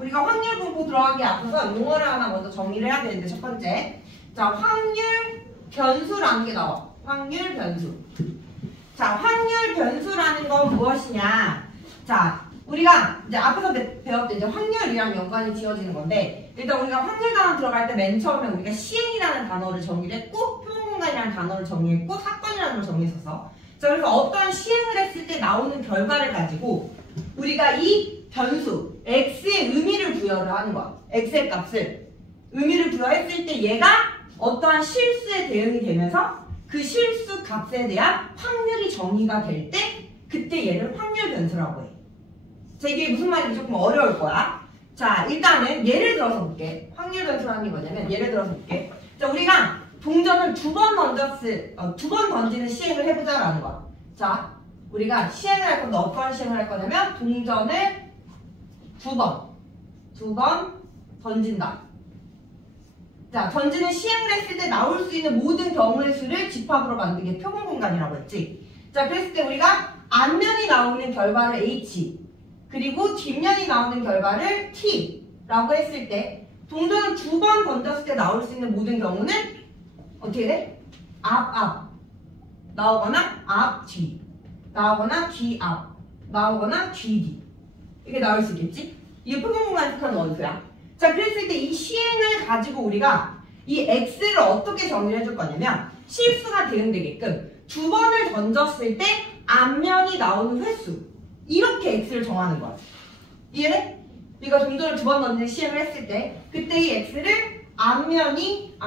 우리가 확률 분포 들어가기 앞서서 용어를 하나 먼저 정리를 해야 되는데 첫 번째. 자, 확률 변수라는 게 나와. 확률 변수. 자, 확률 변수라는 건 무엇이냐? 자, 우리가 이제 앞에서 배웠던 이제 확률이랑 연관이 지어지는 건데 일단 우리가 확률 단어 들어갈 때 맨 처음에 우리가 시행이라는 단어를 정리를 했고 표본공간이라는 단어를 정리했고 사건이라는 걸 정리했었어. 자, 그래서 어떠한 시행을 했을 때 나오는 결과를 가지고 우리가 이 변수 x의 의미를 부여를 하는 거야. x의 값을 의미를 부여했을 때 얘가 어떠한 실수에 대응이 되면서 그 실수 값에 대한 확률이 정의가 될 때 그때 얘를 확률 변수라고 해. 자, 이게 무슨 말인지 조금 어려울 거야. 자, 일단은 예를 들어서 볼게. 확률 변수라는 게 뭐냐면 예를 들어서 볼게. 자, 우리가 동전을 두 번 던지는 시행을 해보자라는 거야. 자, 우리가 시행을 할 건데 어떠한 시행을 할 거냐면 동전을 두 번 던진다. 자, 던지는 시행을 했을 때 나올 수 있는 모든 경우의 수를 집합으로 만든 게 표본 공간이라고 했지. 자, 그랬을 때 우리가 앞면이 나오는 결과를 H 그리고 뒷면이 나오는 결과를 T라고 했을 때 동전을 두 번 던졌을 때 나올 수 있는 모든 경우는 어떻게 돼? 앞 나오거나 앞뒤 나오거나 뒤앞 나오거나 뒤뒤 이렇게 나올 수 있겠지? 이게 표본 공간에서 속하는 원소야. 자, 그랬을 때 이 시행을 가지고 우리가 이 x를 어떻게 정리를 해줄 거냐면 실수가 대응되게끔 두 번을 던졌을 때 앞면이 나오는 횟수 이렇게 x를 정하는 거야. 이해돼? 우리가 동전을 두 번 던지는 시행을 했을 때 그때 이 x를 앞면이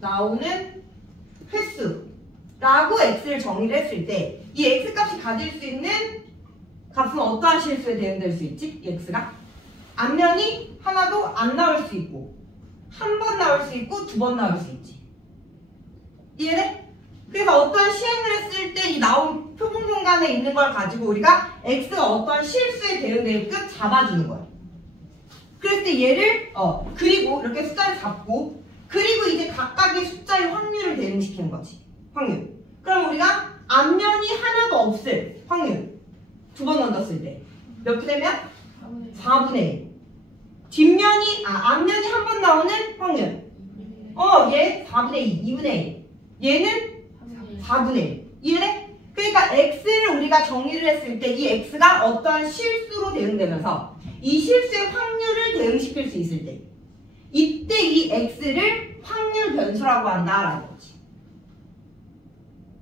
나오는 횟수라고 x를 정의를 했을 때 이 x값이 가질 수 있는 값은 어떠한 실수에 대응될 수 있지? 이 x가 앞면이 하나도 안 나올 수 있고 한 번 나올 수 있고 두 번 나올 수 있지. 이해돼? 그래서 어떠한 시행을 했을 때 이 나온 표본 공간에 있는 걸 가지고 우리가 x가 어떠한 실수에 대응되게끔 잡아주는 거야. 그랬을 때 얘를 그리고 이렇게 숫자를 잡고 그리고 이제 각각의 숫자의 확률을 대응시키는 거지. 확률. 그럼 우리가 앞면이 하나도 없을 확률 두 번 던졌을 때 몇 분의면? 4분의 1. 뒷면이 앞면이 한 번 나오는 확률 얘 4분의 2, 2분의 1. 얘는 4분의 1. 이해돼? 그러니까 x를 우리가 정리를 했을 때 이 x가 어떠한 실수로 대응되면서 이 실수의 확률을 대응시킬 수 있을 때 이때 이 x를 확률 변수라고 한다라는 거지.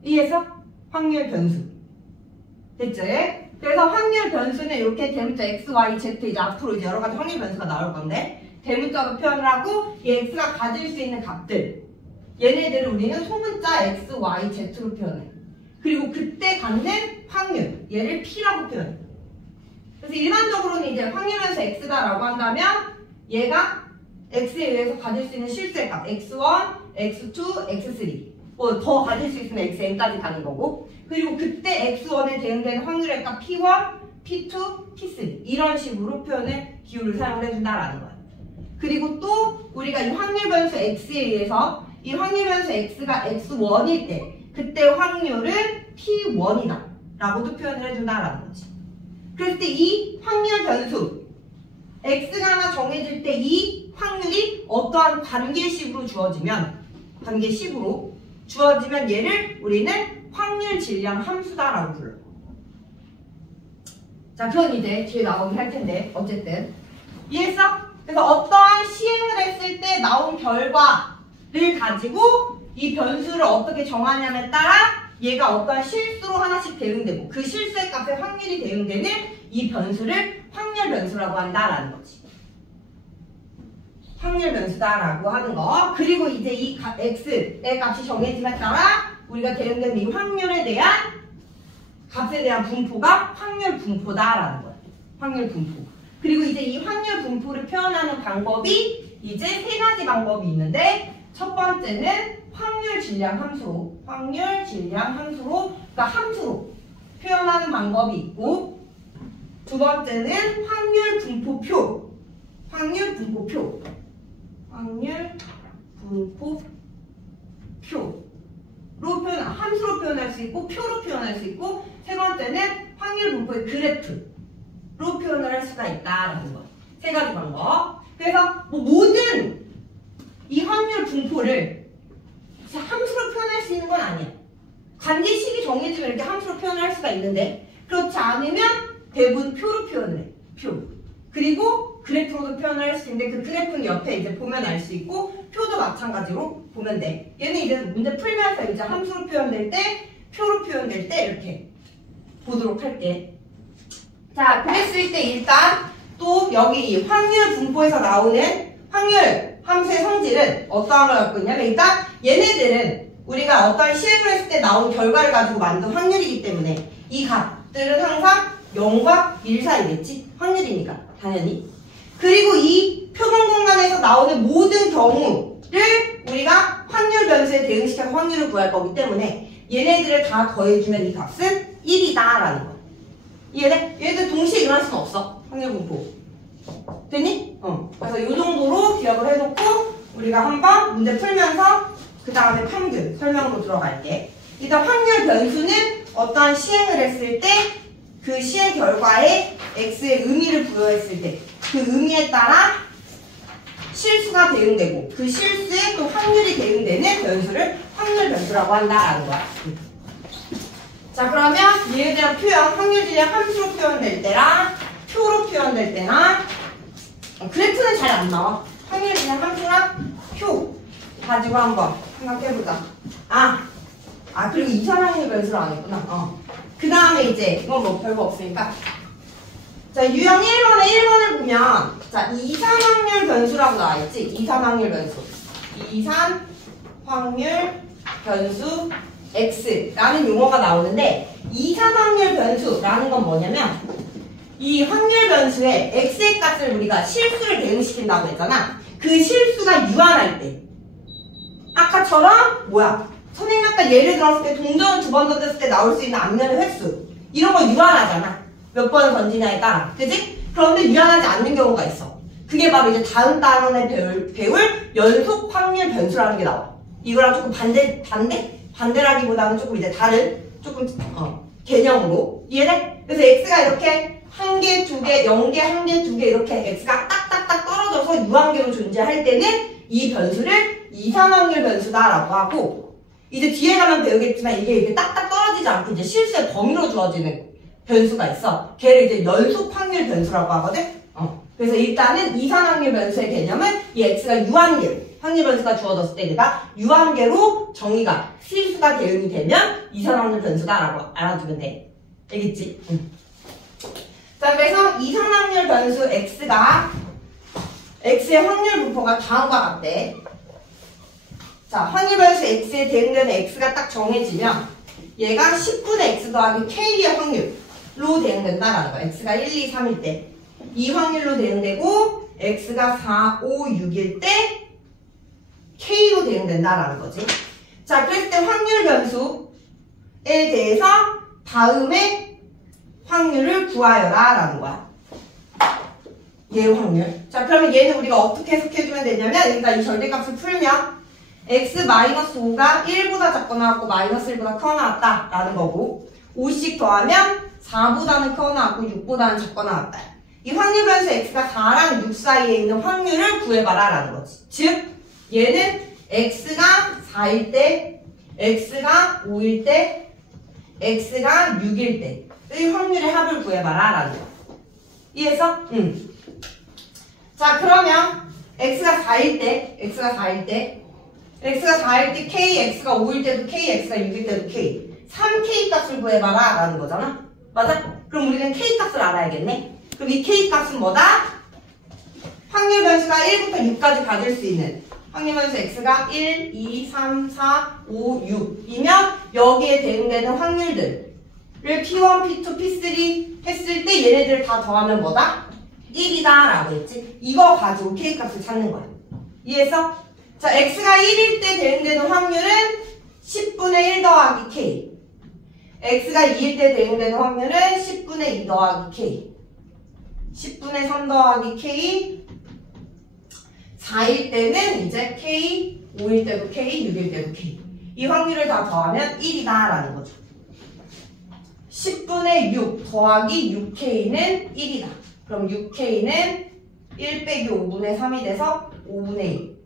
이해해서? 확률 변수. 됐지? 그래서 확률 변수는 이렇게 대문자 x, y, z 이제 앞으로 이제 여러 가지 확률 변수가 나올 건데 대문자로 표현을 하고 이 x가 가질 수 있는 값들 얘네들을 우리는 소문자 x, y, z로 표현해. 그리고 그때 갖는 확률 얘를 p라고 표현해. 그래서 일반적으로는 이제 확률 변수 x다라고 한다면 얘가 x에 의해서 가질 수 있는 실수의 값 x1, x2, x3 뭐 더 가질 수 있으면 xn까지 가는 거고 그리고 그때 x1에 대응되는 확률의 값 p1, p2, p3 이런 식으로 표현의 기호를 사용을 해준다라는 거야. 그리고 또 우리가 이 확률 변수 x에 의해서 이 확률 변수 x가 x1일 때 그때 확률은 p1이다 라고도 표현을 해준다라는 거지. 그랬을 때 이 확률 변수 x가 하나 정해질 때 이 확률이 어떠한 관계식으로 주어지면 얘를 우리는 확률 질량 함수다라고 불러. 자, 그건 이제 뒤에 나오긴 할 텐데 어쨌든 이해했어? 그래서 어떠한 시행을 했을 때 나온 결과를 가지고 이 변수를 어떻게 정하냐에 따라 얘가 어떠한 실수로 하나씩 대응되고 그 실수의 값에 확률이 대응되는 이 변수를 확률 변수라고 한다라는 거지. 확률 변수다라고 하는 거. 그리고 이제 이 x의 값이 정해짐에 따라 우리가 대응되는 이 확률에 대한 값에 대한 분포가 확률 분포다라는 거야. 확률 분포. 그리고 이제 이 확률 분포를 표현하는 방법이 이제 세 가지 방법이 있는데 첫 번째는 확률 질량 함수로 그러니까 함수로 표현하는 방법이 있고 두 번째는 확률 분포표로 함수로 표현할 수 있고 표로 표현할 수 있고 세 번째는 확률 분포의 그래프로 표현을 할 수가 있다라는 거예요. 세 가지 방법. 그래서 뭐 모든 이 확률 분포를 함수로 표현할 수 있는 건 아니야. 관계식이 정해지면 이렇게 함수로 표현할 수가 있는데 그렇지 않으면 대부분 표로 표현을 해. 표. 그리고 그래프로도 표현을 할 수 있는데 그 그래프는 옆에 이제 보면 알 수 있고 표도 마찬가지로 보면 돼. 얘는 이제 문제 풀면서 이제 함수로 표현될 때, 표로 표현될 때 이렇게 보도록 할게. 자, 그랬을 때 일단 또 여기 이 확률 분포에서 나오는 확률 함수의 성질은 어떠한 걸 갖고 있냐면 일단 얘네들은 우리가 어떤 시행을 했을 때 나온 결과를 가지고 만든 확률이기 때문에 이 값들은 항상 0과 1 사이겠지? 확률이니까 당연히. 그리고 이 표본 공간에서 나오는 모든 경우를 우리가 확률 변수에 대응시켜서 확률을 구할 거기 때문에 얘네들을 다 더해주면 이 값은 1이다 라는 거야. 이해돼? 얘네들 동시에 일어날 수는 없어. 확률 분포. 됐니? 그래서 이 정도로 기억을 해놓고 우리가 한번 문제 풀면서 그 다음에 평균 설명으로 들어갈게. 일단 확률 변수는 어떠한 시행을 했을 때 그 시행 결과에 x의 의미를 부여했을 때 그 의미에 따라 실수가 대응되고 그 실수에 또 확률이 대응되는 변수를 확률 변수라고 한다라는 거야. 자, 그러면 얘에 대한 표현, 확률질량 함수로 표현될 때랑 표로 표현될 때나 그래프는 잘 안 나와. 확률질량 함수랑 표 가지고 한번 생각해보자. 그리고 이산확률 변수를 안 했구나. 그 다음에 이제 이건 뭐 별거 없으니까 자, 유형 1번을 보면 자, 이산확률 변수라고 나와있지? 이산확률 변수. 이산확률 변수 X라는 용어가 나오는데 이산확률 변수라는 건 뭐냐면 이 확률 변수에 X의 값을 우리가 실수를 대응시킨다고 했잖아. 그 실수가 유한할 때 아까처럼 선생님 아까 예를 들었을 때 동전을 2번 던졌을 때 나올 수 있는 앞면의 횟수 이런 거 유한하잖아. 몇 번을 던지냐에 따라. 그치? 그런데 유한하지 않는 경우가 있어. 그게 바로 이제 다음 단원에 배울 연속 확률 변수라는 게 나와. 이거랑 조금 반대라기보다는 조금 이제 다른 개념으로. 이해돼? 그래서 x가 이렇게 1개, 2개, 0개, 1개, 2개 이렇게 x가 딱딱딱 떨어져서 유한계로 존재할 때는 이 변수를 이산확률 변수다라고 하고 이제 뒤에 가면 배우겠지만 이게 이렇게 딱딱 떨어지지 않고 이제 실수의 범위로 주어지는 변수가 있어. 걔를 이제 연속 확률 변수라고 하거든. 그래서 일단은 이산확률 변수의 개념은 이 x가 유한계로 확률 변수가 주어졌을 때 얘가 유한계로 정의가 실수가 대응이 되면 이산확률 변수다라고 알아두면 돼. 알겠지? 자, 그래서 이산확률 변수 x의 확률 분포가 다음과 같대. 자, 확률 변수 x에 대응되는 x가 딱 정해지면 얘가 10분의 x 더하기 k의 확률로 대응된다라는 거야. x가 1, 2, 3일 때 이 확률로 대응되고 x가 4, 5, 6일 때 k로 대응된다라는 거지. 자, 그랬을 때 확률 변수에 대해서 다음에 확률을 구하여라 라는 거야. 얘 확률. 자, 그러면 얘는 우리가 어떻게 해석해주면 되냐면 그러니까 이 절대값을 풀면 x-5가 1보다 작거나 같고 -1보다 커 나왔다 라는 거고 5씩 더하면 4보다는 커 나왔고 6보다는 작거나 같다. 이 확률 변수 x가 4랑 6 사이에 있는 확률을 구해봐라 라는 거지. 즉 얘는 x가 4일 때, x가 5일 때, x가 6일 때의 확률의 합을 구해봐라 라는 거야. 이해했어? 자, 그러면 x가 4일 때 k, x가 5일 때도 k, x가 6일 때도 k 3k 값을 구해봐라 라는 거잖아. 맞아? 그럼 우리는 k 값을 알아야겠네. 그럼 이 k 값은 뭐다? 확률 변수가 1부터 6까지 가질 수 있는 확률 변수 x가 1, 2, 3, 4, 5, 6이면 여기에 대응되는 확률들을 P1, P2, P3 했을 때 얘네들을 다 더하면 뭐다? 1이다 라고 했지. 이거 가지고 k 값을 찾는 거야. 이해했어? 자, x가 1일 때 대응되는 확률은 10분의 1 더하기 k. x가 2일 때 대응되는 확률은 10분의 2 더하기 k. 10분의 3 더하기 k. 4일 때는 이제 k, 5일 때도 k, 6일 때도 k. 이 확률을 다 더하면 1이다 라는 거죠. 10분의 6 더하기 6k는 1이다. 그럼 6k는 1 빼기 5분의 3이 돼서 5분의 1.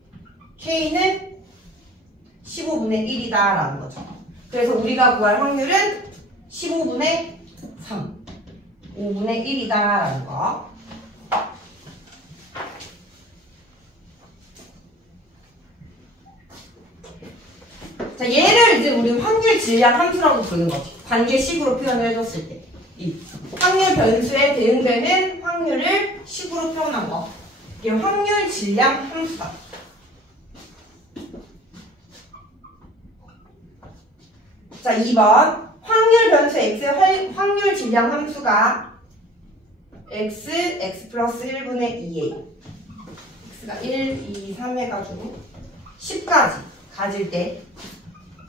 K는 15분의 1이다 라는 거죠. 그래서 우리가 구할 확률은 15분의 3. 5분의 1이다 라는 거. 자, 얘를 이제 우리 확률 질량 함수라고 부르는 거지. 관계식으로 표현을 해줬을 때. 이 확률 변수에 대응되는 확률을 식으로 표현한 거. 이게 확률 질량 함수다. 자, 2번. 확률 변수 x의 확률 질량 함수가 x 플러스 1분의 2a. x가 1, 2, 3 해가지고 10까지 가질 때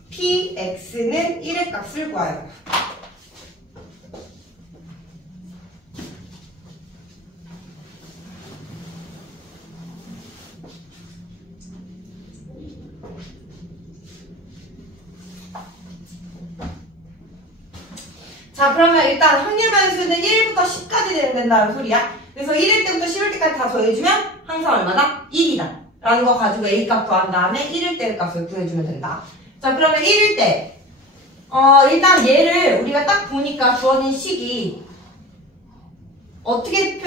px는 1의 값을 구하여. 자, 그러면 일단 확률 변수는 1부터 10까지 된다는 소리야. 그래서 1일 때부터 10일 때까지 다 더해주면 항상 얼마다? 1이다. 라는 거 가지고 a 값 구한 다음에 1일 때 값을 구해주면 된다. 자, 그러면 1일 때 일단 얘를 우리가 딱 보니까 주어진 식이 어떻게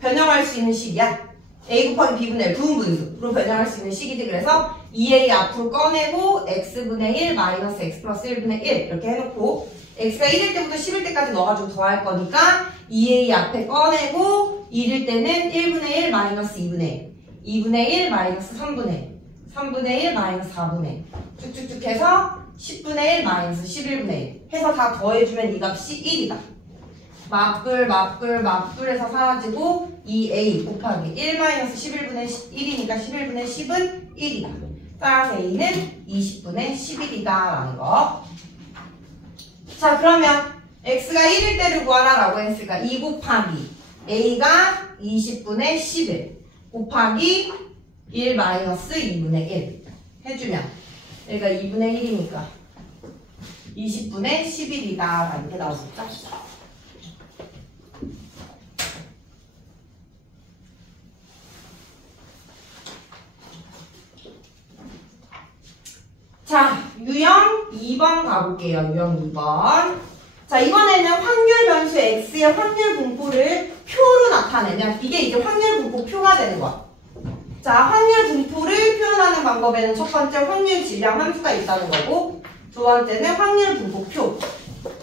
변형할 수 있는 식이야? a 곱하기 b분의 1 부분분수로 변형할 수 있는 식이지. 그래서 2a 앞으로 꺼내고 x분의 1 마이너스 x 플러스 1분의 1 이렇게 해놓고 x가 1일 때부터 10일 때까지 넣어가지고 더할 거니까 2a 앞에 꺼내고 1일 때는 1분의 1 마이너스 2분의 1 2분의 1 마이너스 3분의 1 3분의 1 마이너스 4분의 1 쭉쭉쭉 해서 10분의 1 마이너스 11분의 1 해서 다 더해주면 이 값이 1이다. 맞불해서 사라지고 2a 곱하기 1 마이너스 11분의 1이니까 11분의 10은 1이다. 따라서 a는 20분의 11이다 라는 거. 자, 그러면 x가 1일 때를 구하라 라고 했으니까 2 곱하기 a가 20분의 11 곱하기 1 마이너스 2분의 1 해주면 얘가 2분의 1이니까 20분의 11이다 이렇게 나오겠죠. 자, 유형 2번 가볼게요. 유형 2번. 자, 이번에는 확률 변수 x의 확률 분포를 표로 나타내면 이게 이제 확률 분포 표가 되는 거야. 자, 확률 분포를 표현하는 방법에는 첫 번째 확률 질량 함수가 있다는 거고, 두 번째는 확률 분포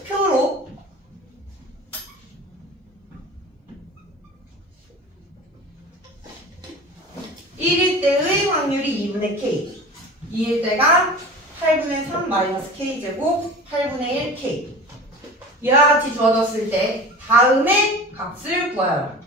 표로 (1일) 때의 확률이 2분의 k, 2일 때가 8분의 3 마이너스 k제곱 8분의 1 k. 이와 같이 주어졌을 때 다음의 값을 구하여라.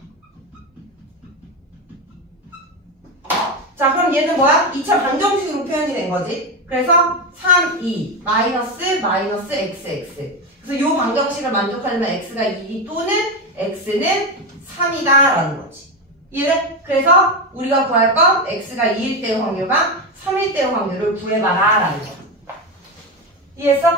자, 그럼 얘는 뭐야? 2차 방정식으로 표현이 된 거지. 그래서 3, 2, 마이너스 x, x. 그래서 이 방정식을 만족하려면 x가 2 또는 x는 3이다 라는 거지. 이해돼? 그래서 우리가 구할 건 x가 2일 때의 확률과 3일 때의 확률을 구해봐라 라는 거. 이해했어?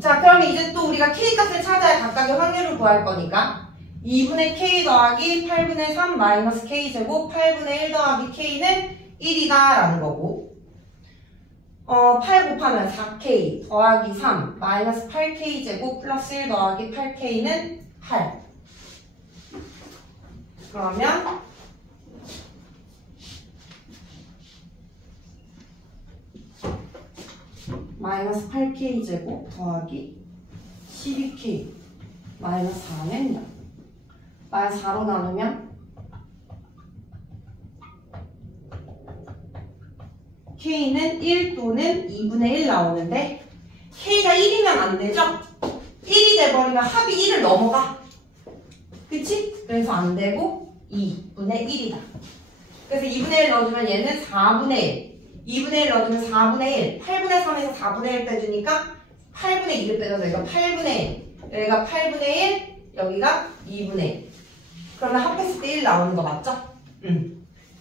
자, 그러면 이제 또 우리가 k값을 찾아야 각각의 확률을 구할 거니까 2분의 k 더하기 8분의 3 마이너스 k제곱 8분의 1 더하기 k는 1이다 라는 거고 8 곱하면 4k 더하기 3 마이너스 8k제곱 플러스 1 더하기 8k는 8. 그러면 마이너스 8k제곱 더하기 12k 마이너스 4는 0. 마이너스 4로 나누면 k는 1 또는 2분의 1 나오는데 k가 1이면 안 되죠? 1이 돼버리면 합이 1을 넘어가. 그치? 그래서 안 되고 2분의 1이다. 그래서 2분의 1 넣어주면 얘는 4분의 1. 2분의 1 넣어주면 4분의 1. 8분의 3에서 4분의 1 빼주니까 8분의 2를 빼줘서 여기가 8분의 1. 여기가 8분의 1. 여기가 2분의 1. 그러면 합했을 때 1 나오는 거 맞죠?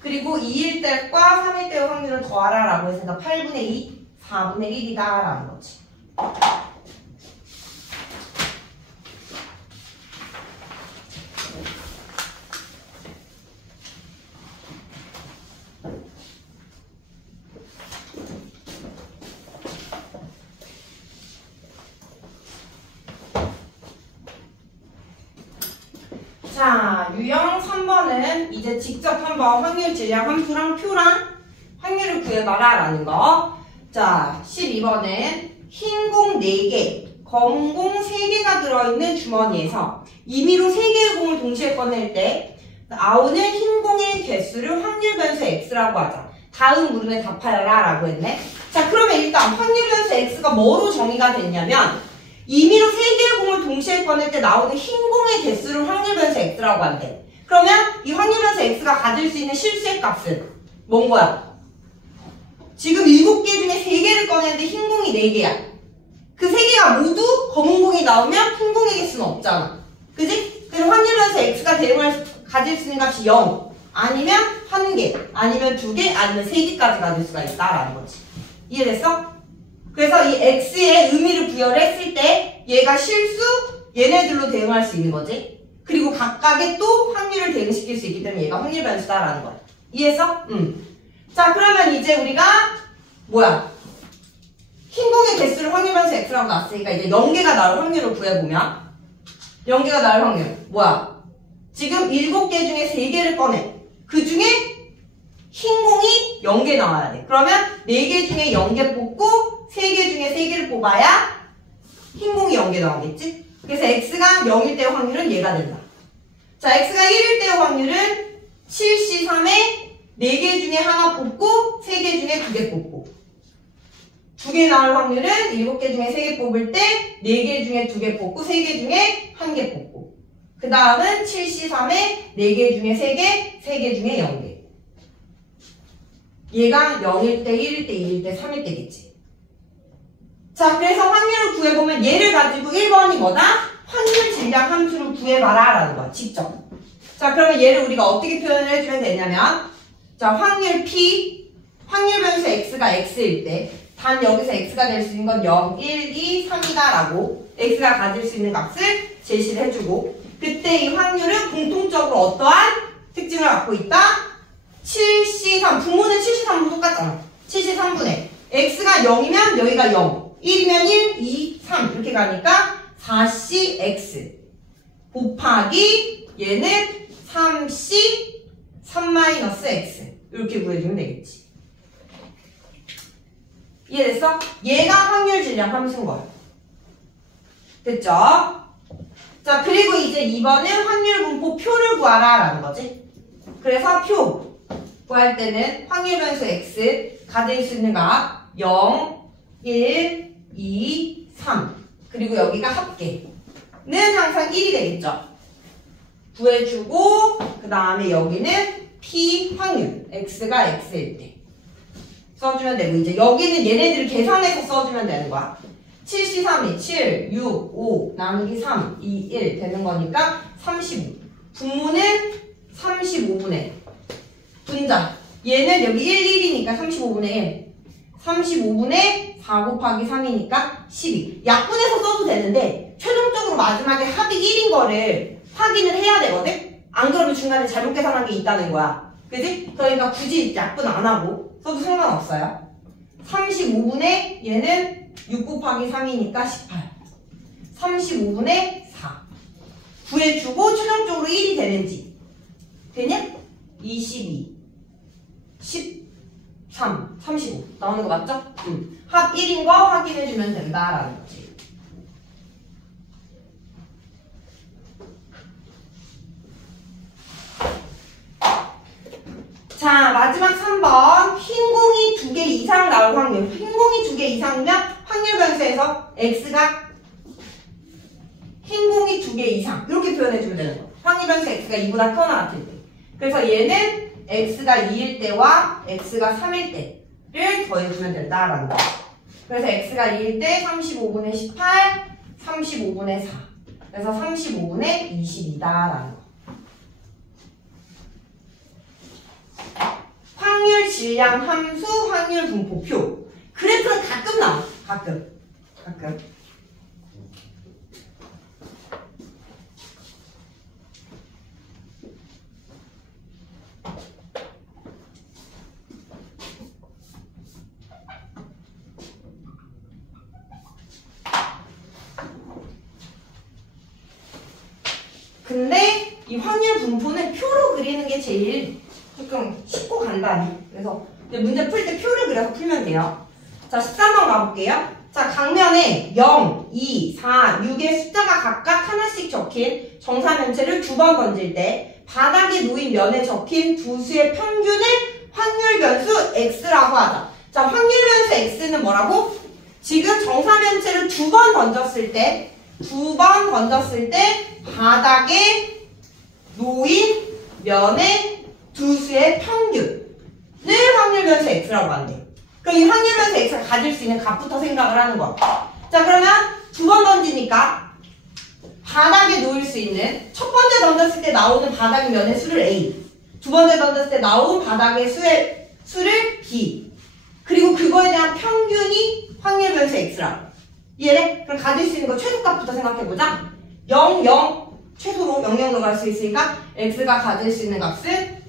그리고 2일 때과 3일 때의 확률을 더하라 라고 했으니까 8분의 2, 4분의 1이다 라는 거지. 자, 유형 3번은 이제 직접 한번 확률 질량 함수랑 표랑 확률을 구해봐라 라는 거. 자, 12번은 흰 공 4개, 검은 공 3개가 들어있는 주머니에서 임의로 3개의 공을 동시에 꺼낼 때 나오는 흰 공의 개수를 확률 변수 x라고 하자. 다음 물음에 답하여라 라고 했네. 자, 그러면 일단 확률 변수 x가 뭐로 정의가 됐냐면 임의로 3개의 공을 동시에 꺼낼 때 나오는 흰 공의 개수를 확률 변수 x라고 한대. 그러면 이 확률 변수 x가 가질 수 있는 실수의 값은 뭔 거야? 지금 7개 중에 3개를 꺼냈는데 흰 공이 4개야. 그 3개가 모두 검은 공이 나오면 흰 공의 개수는 없잖아. 그지? 그래서 확률 변수 x가 대응을 가질 수 있는 값이 0, 아니면 1개, 아니면 2개, 아니면 3개까지 가질 수가 있다라는 거지. 이해됐어? 그래서 이 x의 의미를 부여했을 때 얘가 실수, 얘네들로 대응할 수 있는 거지. 그리고 각각의 또 확률을 대응시킬 수 있기 때문에 얘가 확률 변수다라는 거야. 이해했어? 자, 그러면 이제 우리가 뭐야? 흰 공의 개수를 확률 변수 x라고 놨으니까 이제 0개가 나올 확률을 구해보면 0개가 나올 확률 뭐야? 지금 7개 중에 3개를 꺼내. 그 중에 흰 공이 0개 나와야 돼. 그러면 4개 중에 0개 뽑고 3개 중에 3개를 뽑아야 흰 공이 0개 나오겠지? 그래서 x가 0일 때의 확률은 얘가 된다. 자, x가 1일 때의 확률은 7C3에 4개 중에 하나 뽑고 3개 중에 2개 뽑고 2개 나올 확률은 7개 중에 3개 뽑을 때 4개 중에 2개 뽑고 3개 중에 1개 뽑고 그 다음은 7C3에 4개 중에 3개, 3개 중에 0개. 얘가 0일 때, 1일 때, 2일 때, 3일 때겠지. 자, 그래서 확률을 구해보면 얘를 가지고 1번이 뭐다? 확률 질량 함수를 구해봐라 라는 거야, 직접. 자, 그러면 얘를 우리가 어떻게 표현을 해주면 되냐면 자, 확률 P, 확률 변수 X가 X일 때 단 여기서 X가 될 수 있는 건 0, 1, 2, 3이다 라고 X가 가질 수 있는 값을 제시를 해주고 그때 이 확률은 공통적으로 어떠한 특징을 갖고 있다? 7C3, 분모는 7C3도 똑같잖아. 7C3분의 X가 0이면 여기가 0, 1이면 1, 2, 3 이렇게 가니까 4CX 곱하기 얘는 3C 3-X 이렇게 구해주면 되겠지. 이해됐어? 얘가 확률 질량 함수인 거야. 됐죠? 자, 그리고 이제 2번은 확률 분포 표를 구하라 라는 거지. 그래서 표 구할 때는 확률 변수 x 가질 수 있는 값 0, 1, 2, 3 그리고 여기가 합계는 항상 1이 되겠죠. 구해주고 그 다음에 여기는 p 확률 x가 x일 때 써주면 되고 이제 여기는 얘네들을 계산해서 써주면 되는 거야. 7C3이 7, 6, 5 나누기 3, 2, 1 되는 거니까 35. 분모는 35분의 분자. 얘는 여기 1, 1이니까 35분의 1. 35분의 4 곱하기 3이니까 12. 약분해서 써도 되는데 최종적으로 마지막에 합이 1인 거를 확인을 해야 되거든? 안 그러면 중간에 잘못 계산한 게 있다는 거야. 그지? 그러니까 굳이 약분 안 하고 써도 상관없어요. 35분의 얘는 6 곱하기 3이니까 18. 35분의 4. 구해주고 최종적으로 1이 되는지. 되냐? 22. 13. 35. 나오는 거 맞죠? 합 1인 거 확인해주면 된다라는 거지. 자, 마지막 3번. 흰 공이 2개 이상 나올 확률. 흰 공이 2개 이상이면 확률 변수에서 x가 흰 공이 2개 이상. 이렇게 표현해주면 되는 거. 확률 변수 x가 2보다 크거나 같을 때. 그래서 얘는 x가 2일 때와 x가 3일 때를 더해주면 된다라는 거. 그래서 x가 2일 때 35분의 18, 35분의 4. 그래서 35분의 22다라는 거. 확률 질량 함수, 확률 분포표. 그래프는 가끔 나와. 가끔. 근데 이 확률 분포는 표로 그리는 게 제일 조금 쉽고 간단해. 그래서 문제 풀 때 표를 그려서 풀면 돼요. 자, 13번 가볼게요. 자, 강면에 0, 2, 4, 6의 숫자가 각각 하나씩 적힌 정사면체를 2번 던질 때 바닥에 놓인 면에 적힌 두 수의 평균을 확률 변수 x라고 하자. 자, 확률 변수 x는 뭐라고? 지금 정사면체를 2번 던졌을 때 바닥에 놓인 면의 두 수의 평균을 확률 변수 x라고 한대. 그럼 이 확률 변수 x가 가질 수 있는 값부터 생각을 하는 거야. 자, 그러면 2번 던지니까 바닥에 놓일 수 있는 첫 번째 던졌을 때 나오는 바닥 면의 수를 a, 두 번째 던졌을 때 나온 바닥의 수를 b, 그리고 그거에 대한 평균이 확률 변수 x라고. 이해돼? 그럼 가질 수 있는 거 최소값부터 생각해보자. 0, 0 최소로 0,0로 갈 수 있으니까 x가 가질 수 있는 값은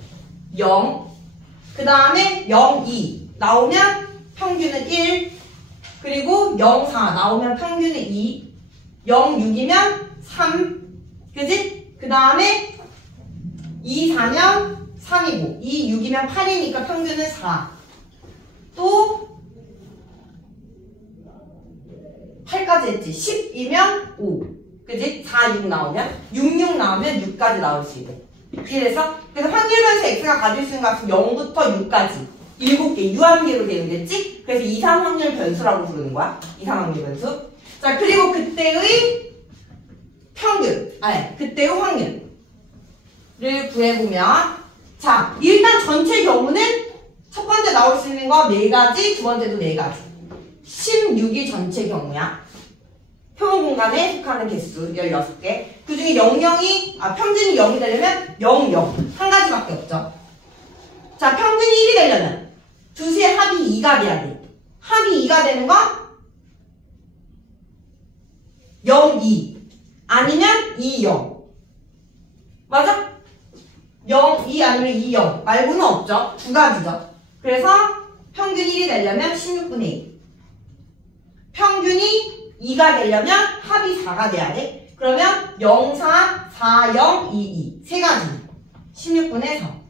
0, 그 다음에 0, 2 나오면 평균은 1, 그리고 0, 4 나오면 평균은 2, 0, 6이면 3, 그지? 그 다음에 2, 4면 3이고 2, 6이면 8이니까 평균은 4, 또 8까지 했지. 10이면 5, 그지? 4, 6 나오면 6, 6 나오면 6까지 나올 수 있고. 이해됐어? 그래서 확률 변수 x가 가질 수 있는 값은 0부터 6까지 7개 유한계로 되는겠지? 그래서 이상 확률 변수라고 부르는 거야. 이상 확률 변수. 자, 그리고 그때의 평균, 그때의 확률을 구해보면, 자, 일단 전체 경우는 첫 번째 나올 수 있는 거 4가지, 두 번째도 4가지. 16이 전체 경우야. 표본 공간에 속하는 개수 16개. 그 중에 평균이 0이 되려면 0, 0. 한 가지밖에 없죠. 자, 평균이 1이 되려면 두 수의 합이 2가 돼야 돼. 합이 2가 되는 거 0, 2. 아니면 2, 0. 맞아? 0, 2 아니면 2, 0 말고는 없죠. 두 가지죠. 그래서 평균 1이 되려면 16분의 1. 평균이 2가 되려면 합이 4가 돼야 돼. 그러면 0, 4, 4, 0, 2, 2. 세 가지. 16분의 3.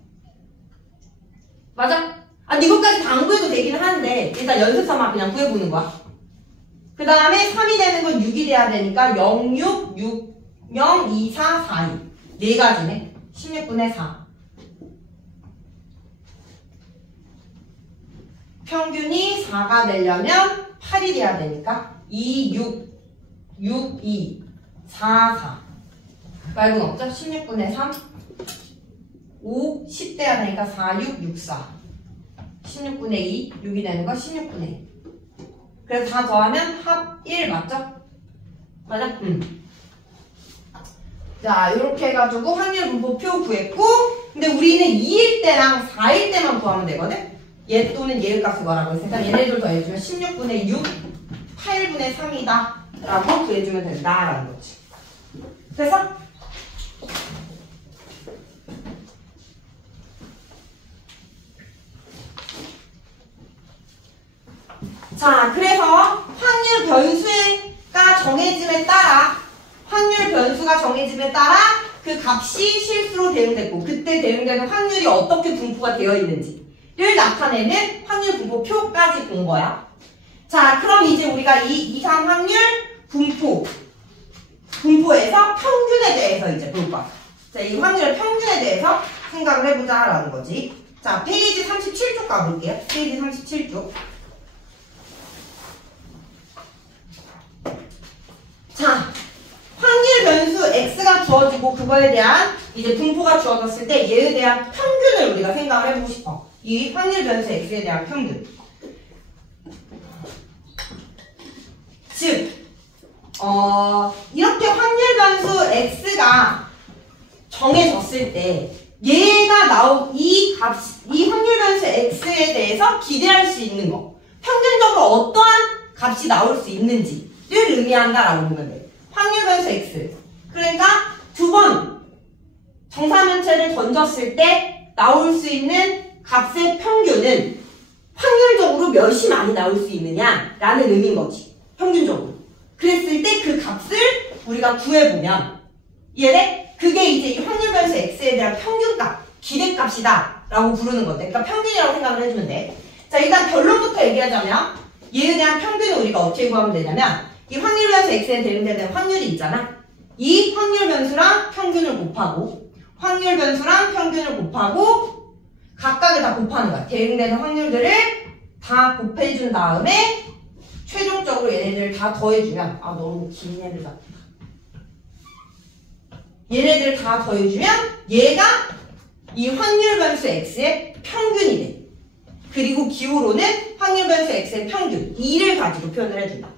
맞아? 이것까지 다 안 구해도 되긴 하는데 일단 연습삼아 그냥 구해보는 거야. 그 다음에 3이 되는 건 6이 돼야 되니까 0, 6, 6, 0, 2, 4, 4, 2. 네 가지네. 16분의 4. 평균이 4가 되려면 8이 돼야 되니까 2, 6, 6, 2, 4, 4 말고는 없죠? 16분의 3, 5, 10 돼야 되니까 4, 6, 6, 4 16분의 2, 6이 되는 거 16분의 1. 그래서 다 더하면 합 1 맞죠? 맞아? 자, 이렇게 해가지고 확률 분포표 구했고, 근데 우리는 2일 때랑 4일 때만 구하면 되거든? 얘 또는 얘의 값을 구하라고 했으니까 얘네들 더해주면 16분의 6, 8분의 3이다 라고 구해주면 된다라는 거지. 됐어? 자, 그래서 확률 변수가 정해짐에 따라 그 값이 실수로 대응됐고 그때 대응되는 확률이 어떻게 분포가 되어 있는지를 나타내는 확률 분포표까지 본 거야. 자, 그럼 이제 우리가 이 이상 확률 분포에서 평균에 대해서 이제 볼 거야. 자, 이 확률의 평균에 대해서 생각을 해보자라는 거지. 자, 페이지 37쪽 가볼게요. 페이지 37쪽. 자, 확률 변수 x가 주어지고 그거에 대한 이제 분포가 주어졌을 때 얘에 대한 평균을 우리가 생각을 해보고 싶어. 이 확률 변수 x에 대한 평균. 즉, 이렇게 확률 변수 x가 정해졌을 때 얘가 이 확률 변수 x에 대해서 기대할 수 있는 거. 평균적으로 어떠한 값이 나올 수 있는지 를 의미한다라고 보면 돼. 확률 변수 x. 그러니까 두 번 정사면체를 던졌을 때 나올 수 있는 값의 평균은 확률적으로 몇이 많이 나올 수 있느냐라는 의미인 거지. 평균적으로. 그랬을 때 그 값을 우리가 구해보면 이해돼? 그게 이제 이 확률 변수 x에 대한 평균값, 기대값이다 라고 부르는 건데, 그러니까 평균이라고 생각을 해주면 돼. 자, 일단 결론부터 얘기하자면 얘에 대한 평균을 우리가 어떻게 구하면 되냐면 이 확률 변수 x에 대응되는 확률이 있잖아. 이 확률 변수랑 평균을 곱하고 확률 변수랑 평균을 곱하고 각각을 다 곱하는 거야. 대응되는 확률들을 다 곱해준 다음에 최종적으로 얘네들을 다 더해주면, 아 너무 긴 얘들 같아. 얘네들을 다 더해주면 얘가 이 확률 변수 x의 평균이 돼. 그리고 기호로는 확률 변수 x의 평균 2를 가지고 표현을 해준다.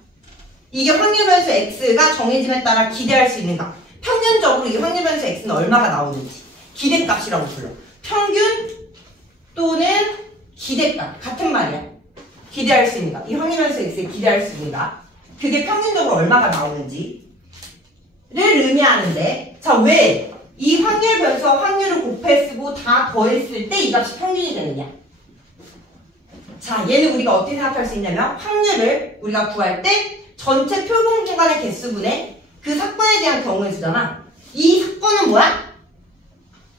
이게 확률 변수 x가 정해짐에 따라 기대할 수 있는 값. 평균적으로 이 확률 변수 x는 얼마가 나오는지 기대값이라고 불러. 평균 또는 기대값 같은 말이야. 기대할 수 있는 값. 이 확률 변수 x에 기대할 수 있는 값. 그게 평균적으로 얼마가 나오는지를 의미하는데, 자, 왜 이 확률 변수와 확률을 곱해쓰고 다 더했을 때 이 값이 평균이 되느냐? 자, 얘는 우리가 어떻게 생각할 수 있냐면 확률을 우리가 구할 때 전체 표본 공간의 개수분의 그 사건에 대한 경우에 주잖아. 이 사건은 뭐야?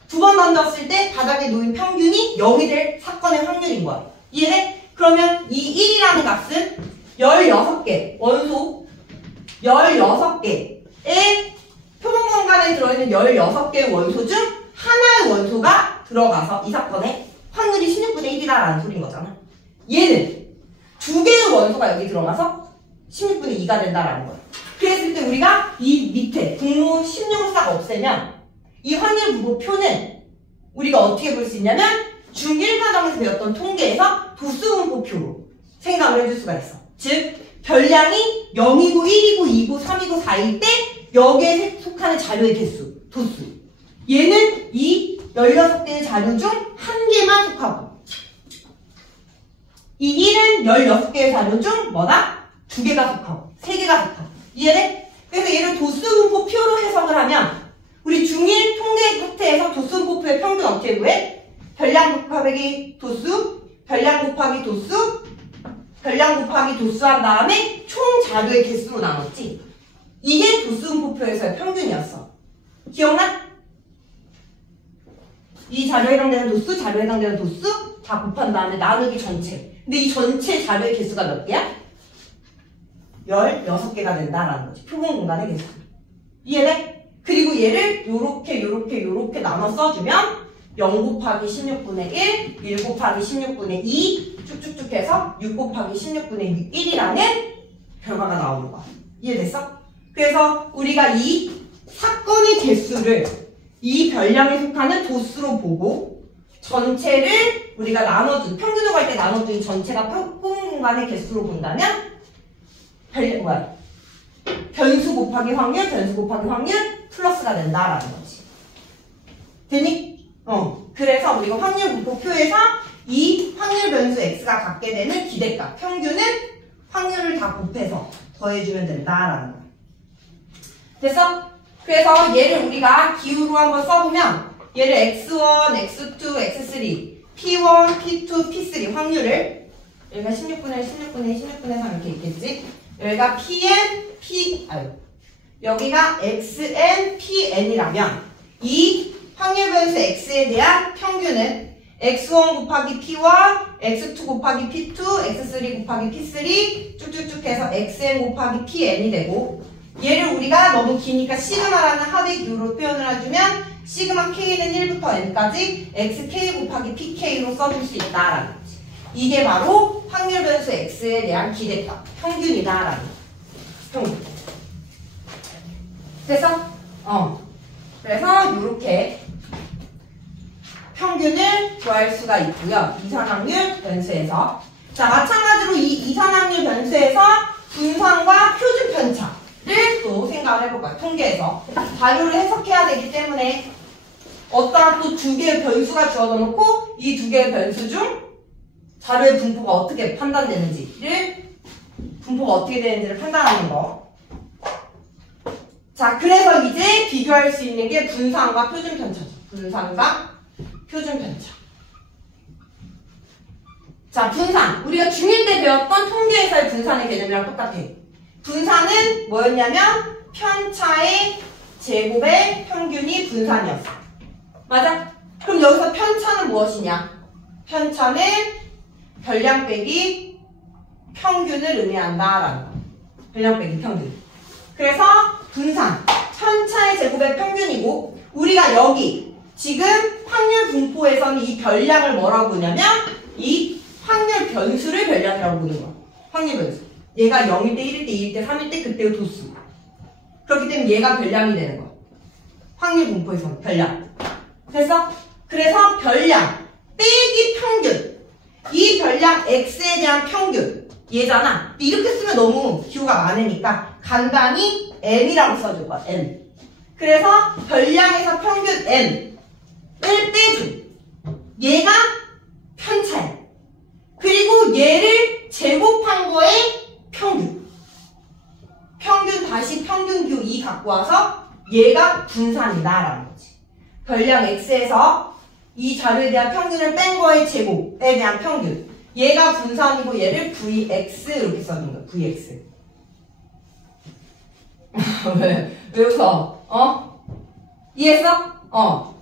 두 번 던졌을 때 바닥에 놓인 평균이 0이 될 사건의 확률인 거야. 이해돼? 그러면 이 1이라는 값은 16개 원소 16개의 표본 공간에 들어있는 16개의 원소 중 하나의 원소가 들어가서 이 사건의 확률이 16분의 1이다라는 소리인 거잖아. 얘는 두 개의 원소가 여기 들어가서 16분의 2가 된다라는 거야. 그랬을 때 우리가 이 밑에 분모 16싹 없애면 이 확률 분포표는 우리가 어떻게 볼 수 있냐면 중1 과정에서 배웠던 통계에서 도수분포표로 생각을 해줄 수가 있어. 즉 별량이 0이고 1이고 2고 3이고 4일 때 여기에 속하는 자료의 개수, 도수. 얘는 이 16개의 자료 중 한 개만 속하고 이 1은 16개의 자료 중 뭐다? 2개가 속하고 3개가 속하고. 이해돼? 그래서 얘를 도수분포표로 해석을 하면 우리 중1 통계 파트에서 도수분포표의 평균 어떻게 구해? 별량 곱하기 도수, 별량 곱하기 도수, 별량 곱하기 도수 한 다음에 총 자료의 개수로 나눴지. 이게 도수분포표에서의 평균이었어. 기억나? 이 자료에 해당되는 도수, 자료에 해당되는 도수 다 곱한 다음에 나누기 전체. 근데 이 전체 자료의 개수가 몇 개야? 16개가 된다라는 거지. 표본 공간의 개수. 이해돼? 그리고 얘를 요렇게 나눠 써주면 0 곱하기 16분의 1, 1 곱하기 16분의 2 쭉쭉쭉 해서 6 곱하기 16분의 1이라는 결과가 나오는 거야. 이해됐어? 그래서 우리가 이 사건의 개수를 이 별량에 속하는 도수로 보고 전체를 우리가 나눠준, 평균으로 갈 때 나눠준 전체가 표본 공간의 개수로 본다면 변수 곱하기 확률, 변수 곱하기 확률 플러스가 된다라는 거지. 되니? 그래서 우리가 확률 분포표에서 이 확률 변수 x가 갖게 되는 기대값, 평균은 확률을 다 곱해서 더해주면 된다라는 거야. 됐어? 그래서 얘를 우리가 기호로 한번 써보면 얘를 x1, x2, x3, p1, p2, p3 확률을 여기가 16분의 3 이렇게 있겠지? 여기가 여기가 xn, pn이라면 이 확률 변수 x에 대한 평균은 x1 곱하기 p1, x2 곱하기 p2, x3 곱하기 p3 쭉쭉쭉 해서 xn 곱하기 pn이 되고, 얘를 우리가 너무 기니까 시그마라는 합의 기호로 표현을 해주면 시그마 k는 1부터 n까지 xk 곱하기 pk로 써줄 수 있다라는 거지. 이게 바로 확률 변수 x에 대한 기대값, 평균이다라는 거지. 평균. 됐어? 그래서 이렇게 평균을 구할 수가 있고요. 이산확률 변수에서. 자, 마찬가지로 이 이산확률 변수에서 분산과 표준 편차를 또 생각을 해볼까요? 통계에서. 자료를 해석해야 되기 때문에 어떠한 또 두 개의 변수가 주어져 놓고 이 두 개의 변수 중 자료의 분포가 어떻게 판단되는지를 판단하는 거. 자, 그래서 이제 비교할 수 있는 게 분산과 표준 편차죠. 분산과 표준 편차. 자, 분산. 우리가 중1 때 배웠던 통계에서의 분산의 개념이랑 똑같아. 분산은 뭐였냐면 편차의 제곱에 평균이 분산이었어. 맞아? 그럼 여기서 편차는 무엇이냐? 편차는 별량 빼기 평균을 의미한다 라는 거. 별량 빼기 평균. 그래서 분산, 편차의 제곱의 평균이고, 우리가 여기 지금 확률 분포에서는 이 별량을 뭐라고 보냐면 이 확률 변수를 별량이라고 보는 거야. 확률 변수. 얘가 0일 때, 1일 때, 2일 때, 3일 때 그때의 도수. 그렇기 때문에 얘가 별량이 되는 거야. 확률 분포에서는 별량. 됐어? 그래서 별량 빼기 평균. 이 별량 x에 대한 평균. 얘잖아. 이렇게 쓰면 너무 기호가 많으니까 간단히 m이라고 써줄 거야. m. 그래서 별량에서 평균 m을 빼준. 얘가 편차야. 그리고 얘를 제곱한 거의 평균. 평균 다시 평균 기호 2 갖고 와서 얘가 분산이다라는 거지. 별량 x에서 이 자료에 대한 평균을 뺀 거의 제곱에 대한 평균. 얘가 분산이고 얘를 vx 이렇게 써준 거야. vx. 왜 웃어? 이해했어?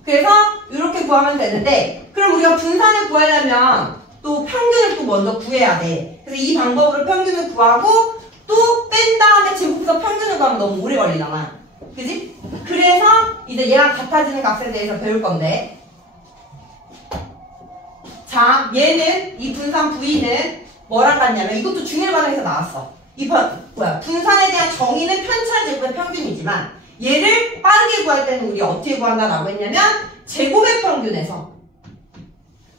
그래서 이렇게 구하면 되는데, 그럼 우리가 분산을 구하려면 또 평균을 또 먼저 구해야 돼. 그래서 이 방법으로 평균을 구하고 또 뺀 다음에 제곱해서 평균을 구하면 너무 오래 걸리잖아. 그지? 그래서 이제 얘랑 같아지는 값에 대해서 배울 건데, 자, 얘는 이 분산 v는 뭐랑 같냐면, 이것도 중일 과정에서 나왔어. 분산에 대한 정의는 편차 제곱의 평균이지만 얘를 빠르게 구할 때는 우리 어떻게 구한다라고 했냐면 제곱의 평균에서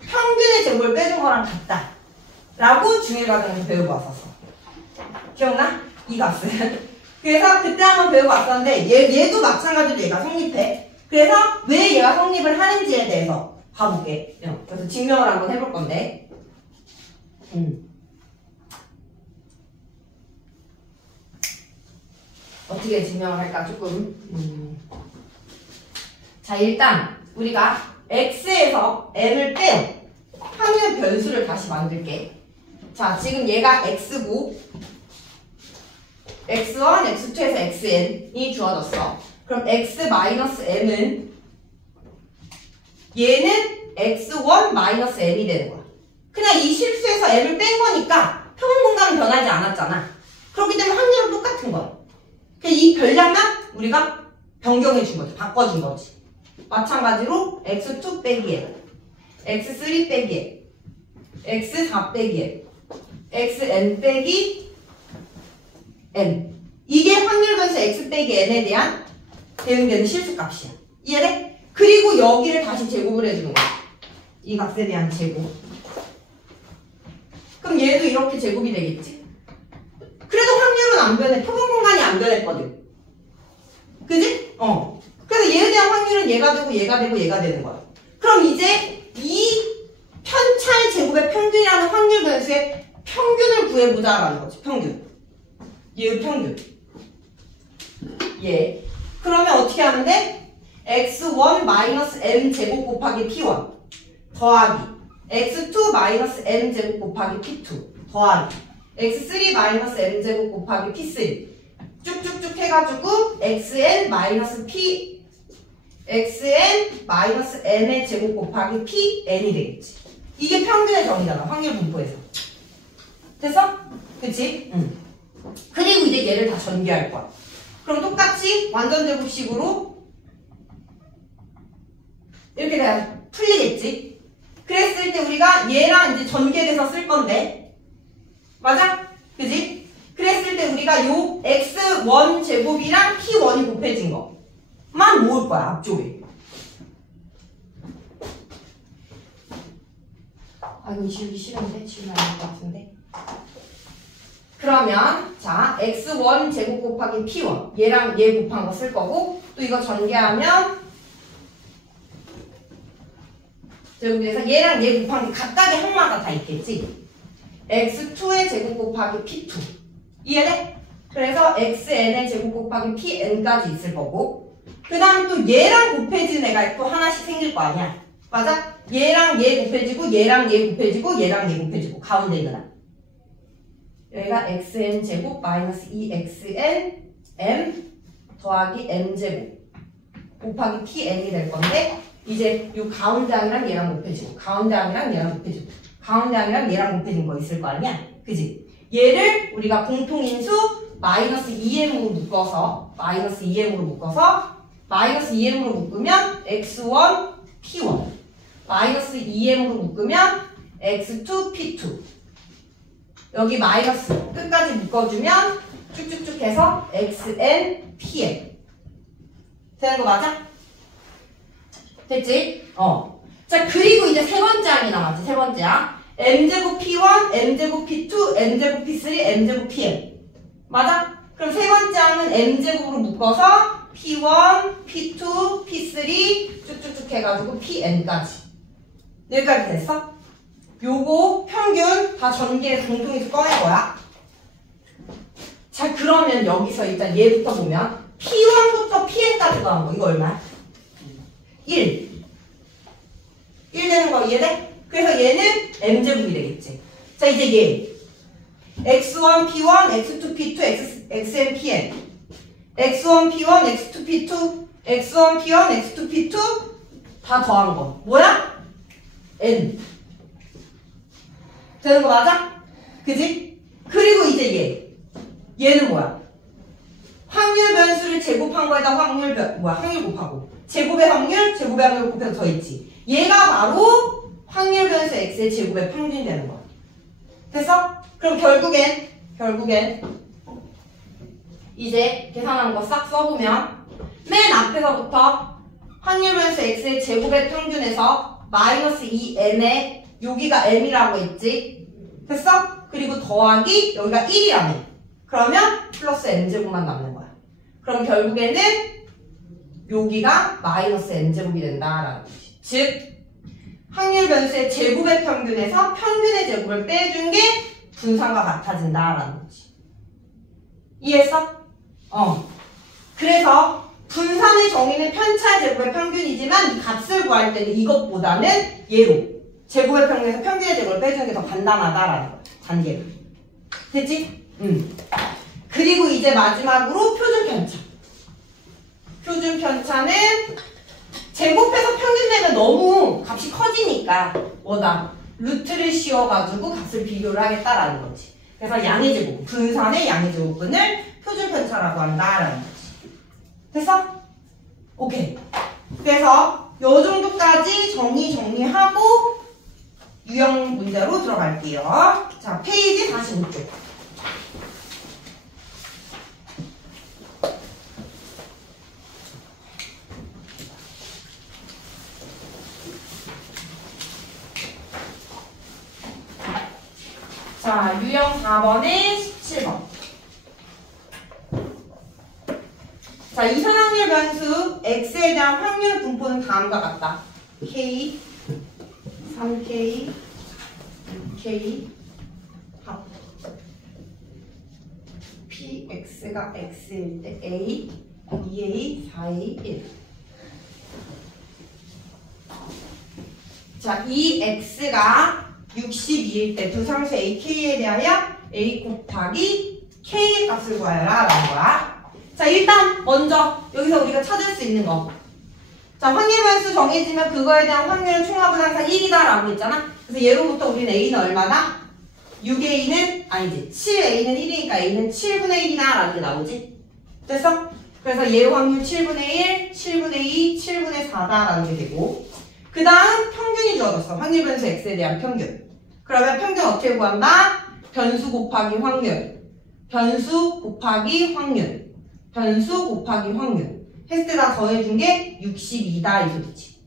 평균의 제곱을 빼준 거랑 같다 라고 중일 과정에서 배우고 왔었어. 기억나? 이 값은. 그래서 그때 한번 배우고 왔었는데 얘도 마찬가지로 얘가 성립해. 그래서 왜 얘가 성립을 하는지에 대해서 봐볼게. 그래서 증명을 한번 해볼 건데, 어떻게 증명을 할까 조금. 자, 일단 우리가 x에서 m을 뺀 확률 변수를 다시 만들게. 자, 지금 얘가 x고 x1, x2에서 xn이 주어졌어. 그럼 x-m은 얘는 x1-m이 되는 거야. 그냥 이 실수에서 m을 뺀 거니까 표본 공간은 변하지 않았잖아. 그렇기 때문에 확률은 똑같은 거야. 이 별량만 우리가 변경해 준 거지. 바꿔준 거지. 마찬가지로 x2 빼기 n, x3 빼기 n, x4 빼기 n, xn 빼기 n. 이게 확률 변수 x 빼기 n에 대한 대응되는 실수값이야. 이해돼? 그리고 여기를 다시 제곱을 해주는 거야. 이 값에 대한 제곱. 그럼 얘도 이렇게 제곱이 되겠지? 그래도 확률은 안 변해. 표본 공간이 안 변했거든. 그지? 그래서 얘에 대한 확률은 얘가 되고 얘가 되고 얘가 되는 거야. 그럼 이제 이 편차의 제곱의 평균이라는 확률 변수의 평균을 구해보자라는 거지. 평균. 얘의 평균. 얘. 그러면 어떻게 하면 돼? x1-m 제곱 곱하기 p1 더하기 x2-m 제곱 곱하기 p2 더하기 x3-m 제곱 곱하기 p3 쭉쭉쭉 해가지고 xn-m의 제곱 곱하기 pn이 되겠지. 이게 평균의 정의잖아. 확률 분포에서. 됐어? 그치? 그리고 이제 얘를 다 전개할 거야. 그럼 똑같이 완전 제곱식으로 이렇게 그냥 풀리겠지? 그랬을 때 우리가 얘랑 이제 전개돼서 쓸 건데, 맞아? 그지? 그랬을 때 우리가 요 x1 제곱이랑 p1이 곱해진 거만 모을 거야, 앞쪽에. 아, 이거 지우기 싫은데? 지우면 안 될 것 같은데? 그러면, 자, x1 제곱 곱하기 p1. 얘랑 얘 곱한 거 쓸 거고, 또 이거 전개하면, 제곱에서 얘랑 얘 곱한 게 각각의 항마가 다 있겠지? x2의 제곱 곱하기 p2. 이해돼? 그래서 xn의 제곱 곱하기 pn까지 있을 거고, 그 다음 또 얘랑 곱해진 애가 또 하나씩 생길 거 아니야? 맞아? 얘랑 얘 곱해지고, 얘랑 얘 곱해지고, 얘랑 얘 곱해지고, 가운데 있는 애. 여기가 xn 제곱 마이너스 2xn m 더하기 m 제곱 곱하기 pn이 될 건데 이제 요 가운데 항이랑 얘랑 곱해지고 가운데 항이랑 얘랑 곱해지고 가운데 항이랑 얘랑 곱해진 거 있을 거 아니야? 그지? 얘를 우리가 공통인수 마이너스 2m으로 묶어서 마이너스 2m으로 묶으면 x1, p1 마이너스 2m으로 묶으면 x2, p2 여기 마이너스 끝까지 묶어주면 쭉쭉쭉 해서 xn, pn 되는 거 맞아? 됐지? 자, 그리고 이제 세 번째 항이 나왔지, 세 번째 항. m제곱 p1, m제곱 p2, m제곱 p3, m제곱 pn. 맞아? 그럼 세 번째 항은 m제곱으로 묶어서 p1, p2, p3 쭉쭉쭉 해가지고 pn까지. 여기까지 됐어? 요거 평균 다 전개해서 공통인수 꺼낸 거야. 자, 그러면 여기서 일단 얘부터 보면 p1부터 pn까지 더한 거. 이거 얼마야? 1 되는 거 이해돼? 그래서 얘는 m제곱이 되겠지. 자, 이제 얘 x1, p1, x2, p2, xn, pn x1, p1, x2, p2 x1, p1, x2, p2 다 더한 거 뭐야? n 되는 거 맞아? 그지? 그리고 이제 얘는 뭐야? 확률 변수를 제곱한 거에다 확률 곱하고 제곱의 확률 곱해서 더했지. 얘가 바로 확률 변수 x의 제곱의 평균이 되는 거야. 됐어? 그럼 결국엔 이제 계산한 거 싹 써보면 맨 앞에서부터 확률 변수 x의 제곱의 평균에서 마이너스 2n에 여기가 m이라고 했지. 됐어? 그리고 더하기 여기가 1이라며. 그러면 플러스 m제곱만 남는 거야. 그럼 결국에는 여기가 마이너스 m제곱이 된다라는 거지. 즉 확률 변수의 제곱의 평균에서 평균의 제곱을 빼준 게 분산과 같아진다라는 거지. 이해했어? 그래서 분산의 정의는 편차의 제곱의 평균이지만 이 값을 구할 때는 이것보다는 얘로 제곱의 평균에서 평균의 제곱을 빼주는 게 더 간단하다라는 거야. 단계로. 됐지? 그리고 이제 마지막으로 표준 편차. 표준 편차는 제곱해서 평균 내면 너무 값이 커지니까 루트를 씌워가지고 값을 비교를 하겠다라는 거지. 그래서 양의 제곱, 분산의 양의 제곱분을 표준 편차라고 한다라는 거지. 됐어? 오케이. 그래서 요 정도까지 정리하고 유형 문제로 들어갈게요. 자, 페이지 45쪽. 자, 유형 4번에 17번. 자, 이산확률 변수 x에 대한 확률 분포는 다음과 같다. k, 3k, 6k, 합. px가 x일 때 a, 2a, 4a, 1. 자, 이 x가 62일 때 두 상수 ak에 대하여 a 곱하기 k의 값을 구하여라 라는 거야. 자, 일단 먼저 여기서 우리가 찾을 수 있는 거. 자, 확률 변수 정해지면 그거에 대한 확률은 총합은 항상 1이다 라고 했잖아. 그래서 예로부터 우리는 a는 얼마다? 6a는 아니지 7a는 1이니까 a는 7분의 1이다 라는 게 나오지. 됐어? 그래서 얘 확률 7분의 1, 7분의 2, 7분의 4다 라는 게 되고, 그 다음 평균이 주어졌어. 확률 변수 x에 대한 평균. 그러면 평균 어떻게 구한다? 변수 곱하기 확률, 변수 곱하기 확률, 변수 곱하기 확률 했을 때 다 더해준 게 62다 이 소리지.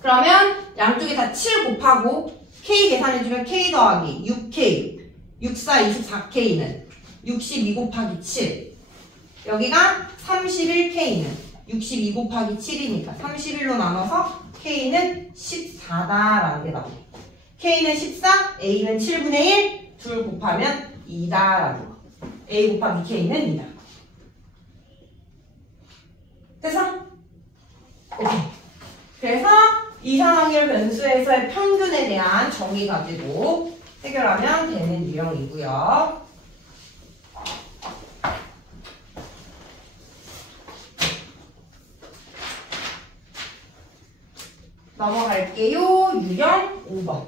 그러면 양쪽에 다 7 곱하고 k 계산해주면 k 더하기 6k, 6, 4, 24k는 62 곱하기 7, 여기가 31k는 62 곱하기 7이니까 31로 나눠서 k는 14다라는 게 나옵니다. k는 14, a는 7분의 1, 둘 곱하면 2다라는 거. a 곱하기 k는 2다. 됐어? 오케이. 그래서 이산확률 변수에서의 평균에 대한 정의 가지고 해결하면 되는 유형이고요. 넘어갈게요. 유형 5번.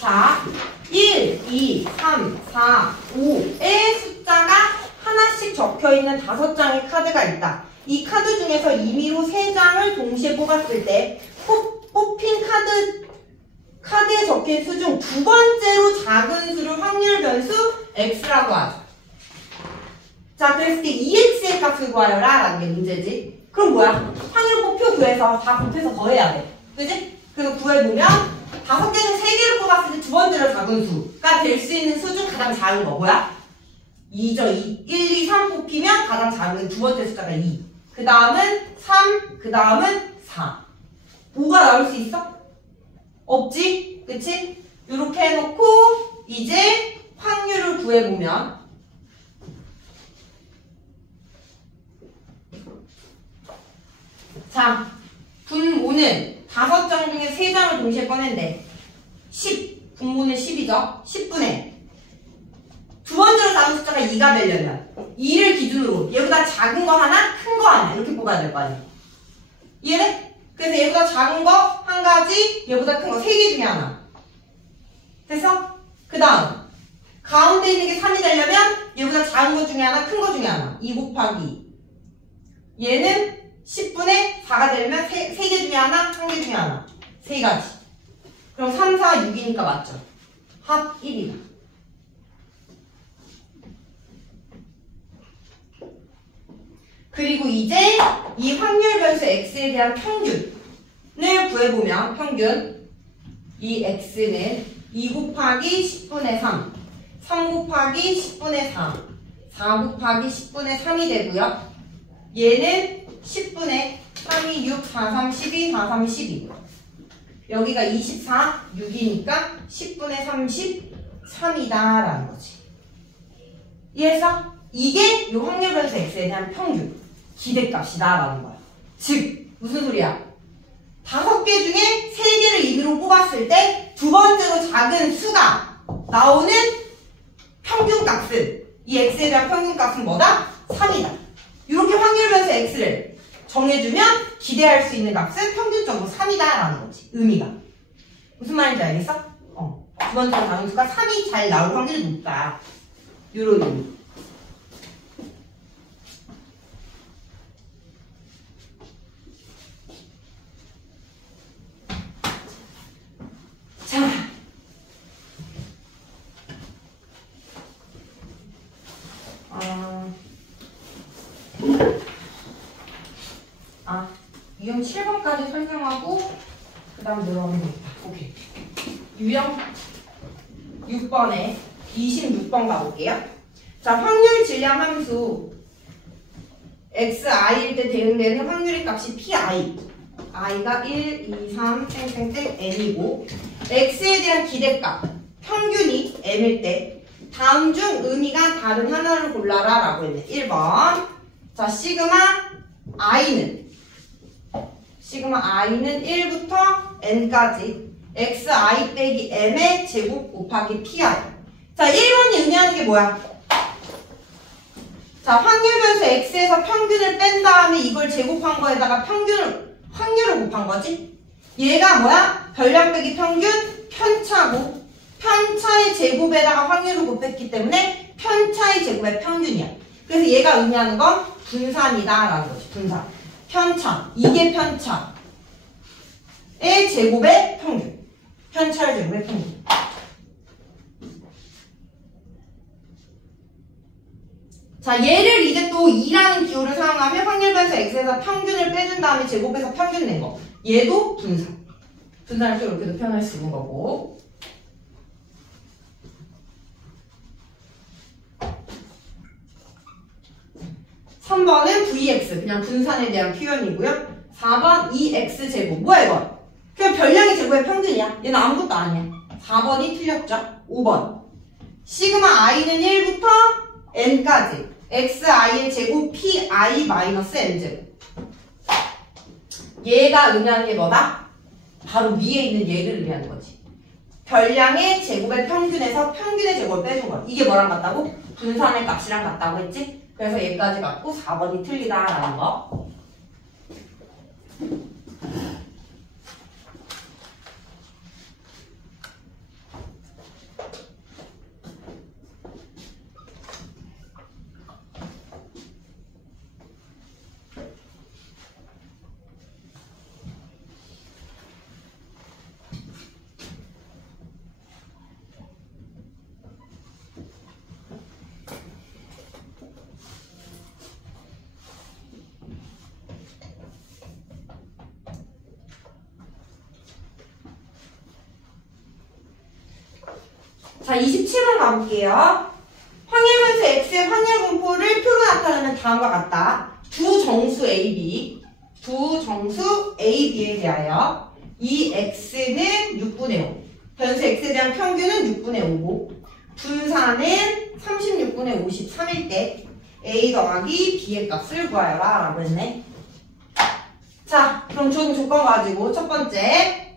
자, 1, 2, 3, 4, 5의 숫자가 하나씩 적혀있는 5장의 카드가 있다. 이 카드 중에서 임의로 3장을 동시에 뽑았을 때 뽑힌 카드에 적힌 수 중 두 번째로 작은 수를 확률 변수 x라고 하죠. 자, 그랬을 때 2x의 값을 구하여라 라는 게 문제지. 그럼 뭐야? 확률 곱표 구해서 다 곱해서 더해야 돼. 그지? 그래서 구해보면 5개 중 3개를 뽑았을 때 두 번째로 작은 수가 될 수 있는 수 중 가장 작은 거 뭐야? 2죠. 2. 1, 2, 3 뽑히면 가장 작은 두 번째 숫자가 2. 그 다음은 3, 그 다음은 4. 5가 나올 수 있어? 없지? 그치? 이렇게 해놓고 이제 확률을 구해보면 자, 분모는 5장 중에 3장을 동시에 꺼낸대. 10, 분모는 10이죠? 10분의 두 번째로 작은 숫자가 2가 되려면 2를 기준으로 얘보다 작은 거 하나, 큰 거 하나 이렇게 뽑아야 될 거 아니야. 이해돼? 그래서 얘보다 작은 거 한 가지, 얘보다 큰 거 3개 중에 하나. 됐어? 그 다음 가운데 있는 게 3이 되려면 얘보다 작은 거 중에 하나, 큰 거 중에 하나. 2 곱하기 얘는 10분의 4가 되려면 3개 중에 하나, 1개 중에 하나. 3가지. 그럼 3, 4, 6이니까 맞죠? 합 1이다. 그리고 이제 이 확률 변수 x에 대한 평균을 구해보면 평균 이 x는 2 곱하기 10분의 3, 3 곱하기 10분의 4, 4 곱하기 10분의 3이 되고요. 얘는 10분의 3이 6, 4, 3, 12, 4, 3, 12. 여기가 24, 6이니까 10분의 33이다 라는 거지. 이해했어? 이게 이 확률 변수 x에 대한 평균. 기대값이다 라는 거야. 즉 무슨 소리야? 5개 중에 3개를 임의로 뽑았을 때 두 번째로 작은 수가 나오는 평균값은 이 x에 대한 평균값은 뭐다? 3이다. 이렇게 확률 변수 x를 정해주면 기대할 수 있는 값은 평균적으로 3이다 라는 거지. 의미가. 무슨 말인지 알겠어? 두 번째로 작은 수가 3이 잘 나올 확률이 높다. 이런 의미. 유형 7번까지 설명하고 그 다음 들어가면 되겠다. 오케이. 유형 6번에 26번 가볼게요. 자, 확률 질량 함수 xi일 때 대응되는 확률의 값이 pi. i가 1, 2, 3, 땡땡땡 n이고 x에 대한 기대값 평균이 m일 때 다음 중 의미가 다른 하나를 골라라 라고 했네. 1번. 자, 시그마 i는 1부터 n까지 xi 빼기 m의 제곱 곱하기 pi. 자, 1번이 의미하는 게 뭐야? 자, 확률 변수 x에서 평균을 뺀 다음에 이걸 제곱한 거에다가 확률을 곱한 거지? 얘가 뭐야? 별량 빼기 평균, 편차고 편차의 제곱에다가 확률을 곱했기 때문에 편차의 제곱의 평균이야. 그래서 얘가 의미하는 건 분산이다 라는 거지. 분산. 편차. 이게 편차의 제곱의 평균. 편차의 제곱의 평균. 자, 얘를 이제 또 2라는 기호를 사용하면 확률 변수 x에서 평균을 빼준 다음에 제곱해서 평균 낸 거. 얘도 분산. 분산을 또 이렇게도 표현할 수 있는 거고. (3번은) vx 그냥 분산에 대한 표현이고요. 4번 2x제곱. 뭐야 이건? 그냥 별량의 제곱의 평균이야. 얘는 아무것도 아니야. 4번이 틀렸죠. 5번 시그마 i는 1부터 n까지 xi의 제곱 pi 마이너스 n제곱. 얘가 의미하는 게 뭐다? 바로 위에 있는 얘를 의미하는 거지. 별량의 제곱의 평균에서 평균의 제곱을 빼준 거야. 이게 뭐랑 같다고? 분산의 값이랑 같다고 했지? 그래서 얘까지 갖고 4번이 틀리다라는 거. 자, 27번 가볼게요. 확률변수 x의 확률 분포를 표로 나타내는 다음과 같다. 두 정수 AB에 대하여 이 x는 6분의 5, 변수 x에 대한 평균은 6분의 5고 분산은 36분의 53일 때 a 더하기 b의 값을 구하여라 라고 했네. 자, 그럼 준 조건 가지고 첫 번째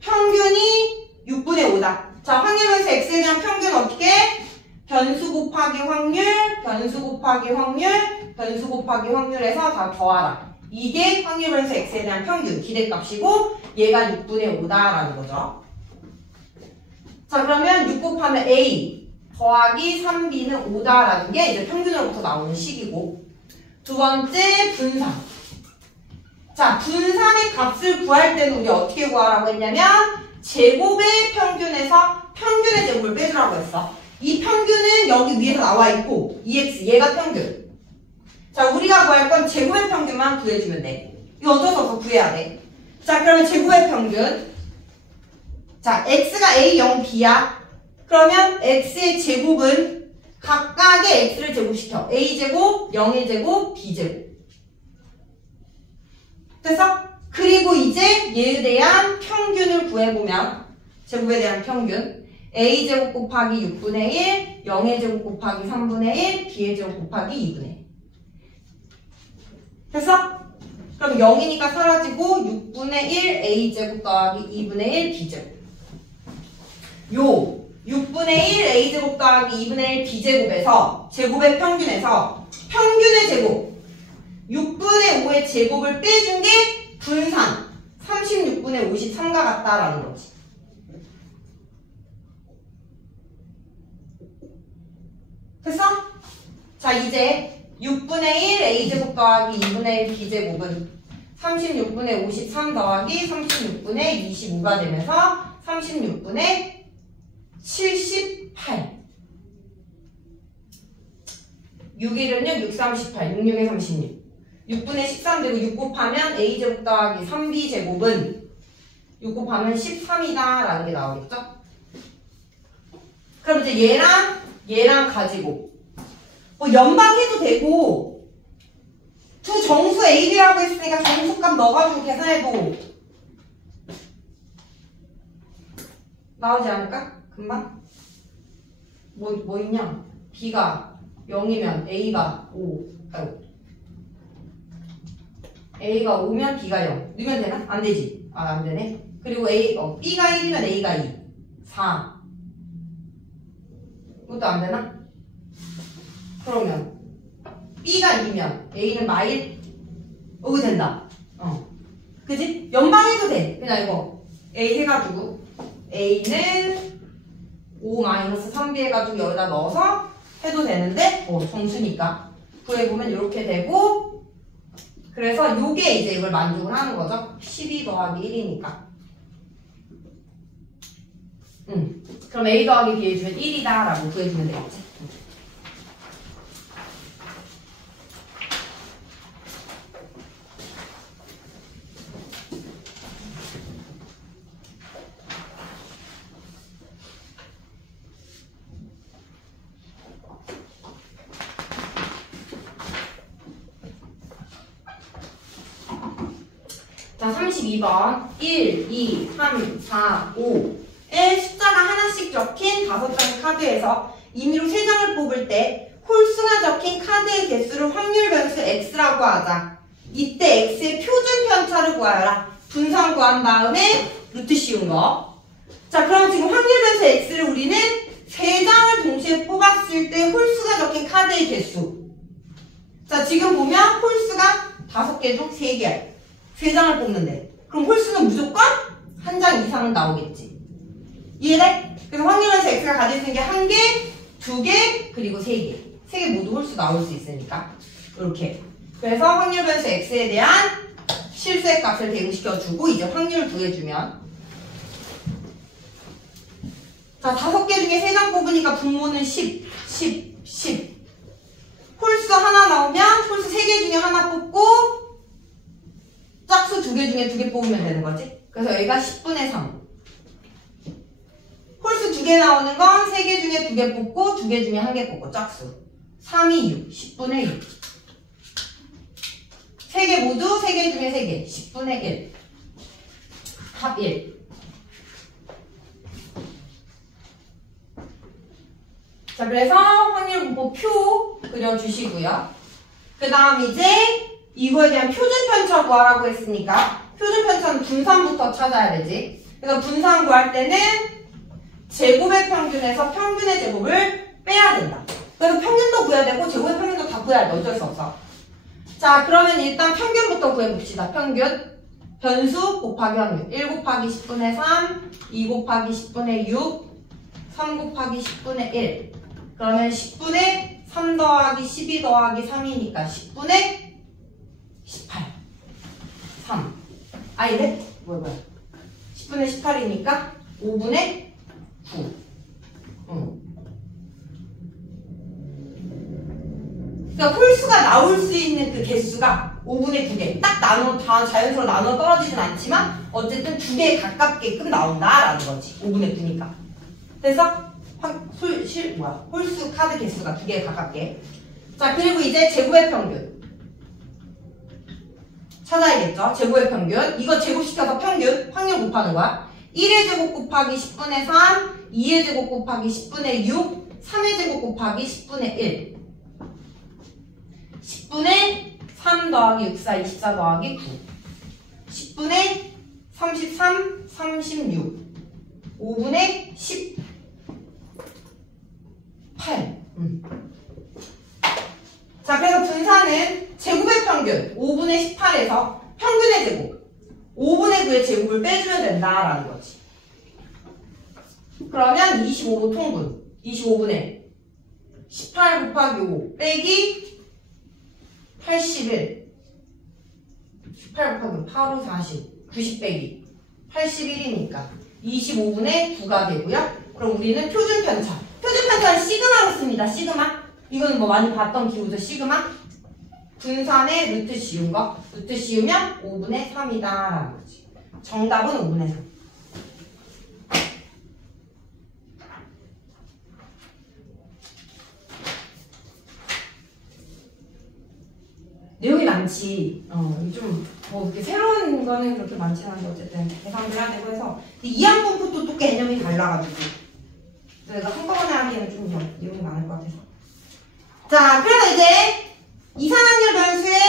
평균이 6분의 5다. 자, 확률변수 x에 대한 평균 어떻게? 변수 곱하기 확률, 변수 곱하기 확률, 변수 곱하기 확률에서 다 더하라. 이게 확률변수 x에 대한 평균, 기대값이고 얘가 6분의 5다라는 거죠. 자, 그러면 6 곱하면 a 더하기 3b는 5다라는 게 이제 평균으로부터 나오는 식이고 두 번째 분산. 자, 분산의 값을 구할 때는 우리 어떻게 구하라고 했냐면 제곱의 평균에서 평균의 제곱을 빼주라고 했어. 이 평균은 여기 위에서 나와 있고 2x 얘가 평균. 자, 우리가 구할 건 제곱의 평균만 구해주면 돼. 이거 어쩔 수 없어 구해야 돼. 자, 그러면 제곱의 평균. 자, x가 a, 0, b야. 그러면 x의 제곱은 각각의 x를 제곱시켜. a제곱, 0의 제곱, b제곱. 됐어? 그리고 이제 얘에 대한 평균을 구해보면 제곱에 대한 평균 a제곱 곱하기 6분의 1, 0의 제곱 곱하기 3분의 1, b의 제곱 곱하기 2분의 1. 됐어? 그럼 0이니까 사라지고 6분의 1 a제곱 더하기 2분의 1 b제곱. 요 6분의 1 a제곱 더하기 2분의 1 b제곱에서 제곱의 평균에서 평균의 제곱 6분의 5의 제곱을 빼준 게 분산 36분의 53과 같다라는 거지. 됐어? 자, 이제 6분의 1 a제곱 더하기 2분의 1 b제곱은 36분의 53 더하기 36분의 25가 되면서 36분의 78. 6일은요 6, 38, 6, 6에 36. 6분의 13 되고 6 곱하면 a제곱 더하기 3b제곱은 6 곱하면 13이다 라는 게 나오겠죠? 그럼 이제 얘랑 가지고 뭐 연방해도 되고 두 정수 AB라고 했으니까 정수값 넣어가지고 계산해도 나오지 않을까? 금방? 뭐 있냐? B가 0이면 A가 5. 아이고. A가 5면 B가 0. 넣으면 되나? 안 되지. 아, 안 되네. 그리고 B가 1이면 A가 2. 4. 이것도 안 되나? 그러면 B가 2면 A는 마일? 이거 된다. 그지? 연방해도 돼. 그냥 이거 A 해가지고 A는 5-3B 해가지고 여기다 넣어서 해도 되는데 정수니까 구해보면 이렇게 되고 그래서 요게 이제 이걸 만족을 하는 거죠. 12 더하기 1이니까 그럼 A 더하기 B 해주면 1이다 라고 구해주면 되겠지. 자, 32번 1, 2, 3, 4, 5에 숫자가 하나씩 적힌 5장의 카드에서 임의로 3장을 뽑을 때 홀수가 적힌 카드의 개수를 확률 변수 x라고 하자. 이때 x의 표준 편차를 구하여라. 분산 구한 다음에 루트 씌운 거. 자, 그럼 지금 확률 변수 x를 우리는 3장을 동시에 뽑았을 때 홀수가 10분의 개수. 자, 지금 보면 홀수가 5개 중 3개야. 3장을 뽑는데. 그럼 홀수는 무조건 한 장 이상은 나오겠지. 이해돼? 그래서 확률 변수 x가 가질 수 있는 게 1개, 2개, 그리고 3개. 3개 모두 홀수 나올 수 있으니까. 이렇게. 그래서 확률 변수 x에 대한 실수의 값을 대응시켜주고 이제 확률 구해주면 자, 5개 중에 3장 뽑으니까 분모는 10, 10, 10. 홀수 하나 나오면 홀수 3개 중에 하나 뽑고 짝수 2개 중에 2개 뽑으면 되는 거지. 그래서 여기가 10분의 3. 홀수 2개 나오는 건 3개 중에 2개 뽑고 2개 중에 1개 뽑고 짝수. 3이 6, 10분의 6. 3개 모두 3개 중에 3개, 10분의 1. 합 1. 자, 그래서 확률 분포 표 그려주시고요. 그 다음 이제 이거에 대한 표준 편차 구하라고 했으니까 표준 편차는 분산부터 찾아야 되지. 그래서 분산 구할 때는 제곱의 평균에서 평균의 제곱을 빼야 된다. 그래서 평균도 구해야 되고 제곱의 평균도 다 구해야 돼. 어쩔 수 없어. 자, 그러면 일단 평균부터 구해봅시다. 평균. 변수 곱하기 확률. 1 곱하기 10분의 3, 2 곱하기 10분의 6, 3 곱하기 10분의 1. 그러면 10분의 3 더하기 12 더하기 3이니까 10분의 18. 3. 아니네? 뭐야. 10분의 18이니까 5분의 9. 그러니까 홀수가 나올 수 있는 그 개수가 5분의 9개. 딱 다 자연스러워 나눠 떨어지진 않지만 어쨌든 2개에 가깝게끔 나온다라는 거지. 5분의 9니까. 그래서 홀수 카드 개수가 2개에 가깝게. 자, 그리고 이제 제곱의 평균 찾아야겠죠. 제곱의 평균. 이거 제곱시켜서 평균 확률 곱하는 거야. 1의 제곱 곱하기 10분의 3, 2의 제곱 곱하기 10분의 6, 3의 제곱 곱하기 10분의 1. 10분의 3 더하기 6, 4, 24 더하기 9. 10분의 33, 36. 5분의 18. 자, 그래서 분산은 제곱의 평균 5분의 18에서 평균의 제곱 5분의 9의 제곱을 빼주면 된다라는 거지. 그러면 25분 통분 25분의 18 곱하기 5 빼기 81. 18 곱하기 8, 5, 40. 90 빼기 81이니까 25분의 9가 되고요. 그럼 우리는 표준 편차. 표준 편차는 시그마로 씁니다. 시그마. 이건 뭐 많이 봤던 기호죠. 시그마. 분산의 루트 씌운 거. 루트 씌우면 5분의 3이다 라는 거지. 정답은 5분의 3. 내용이 많지. 뭐 이렇게 새로운 거는 그렇게 많지는 않은데 어쨌든 계산을 해야 되고 해서 이 2학년부터 또 개념이 달라가지고 내가 한꺼번에 하기에는 좀 내용이 많을 것 같아서. 자, 그래서 이제 이산확률 변수의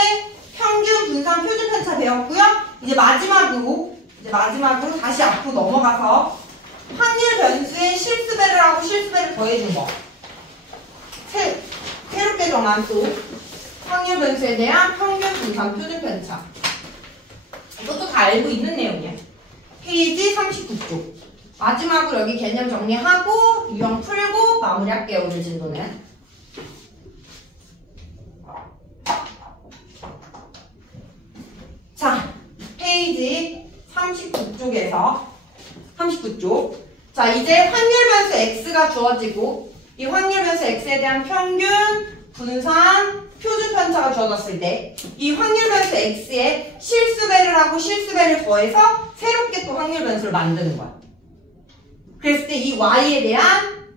평균, 분산, 표준 편차 배웠고요. 이제 마지막으로 다시 앞으로 넘어가서 확률 변수의 실수배를 하고 실수배를 더해준 거. 새롭게 정한 또 확률 변수에 대한 평균, 분산, 표준 편차. 이것도 다 알고 있는 내용이야. 페이지 39쪽. 마지막으로 여기 개념 정리하고 유형 풀고 마무리할게요. 오늘 진도는. 자, 페이지 39쪽에서 39쪽. 자, 이제 확률 변수 x가 주어지고 이 확률 변수 x에 대한 평균, 분산, 표준 편차가 주어졌을 때 이 확률 변수 x에 실수배를 하고 실수배를 더해서 새롭게 또 확률 변수를 만드는 거야. 그랬을 때 이 y에 대한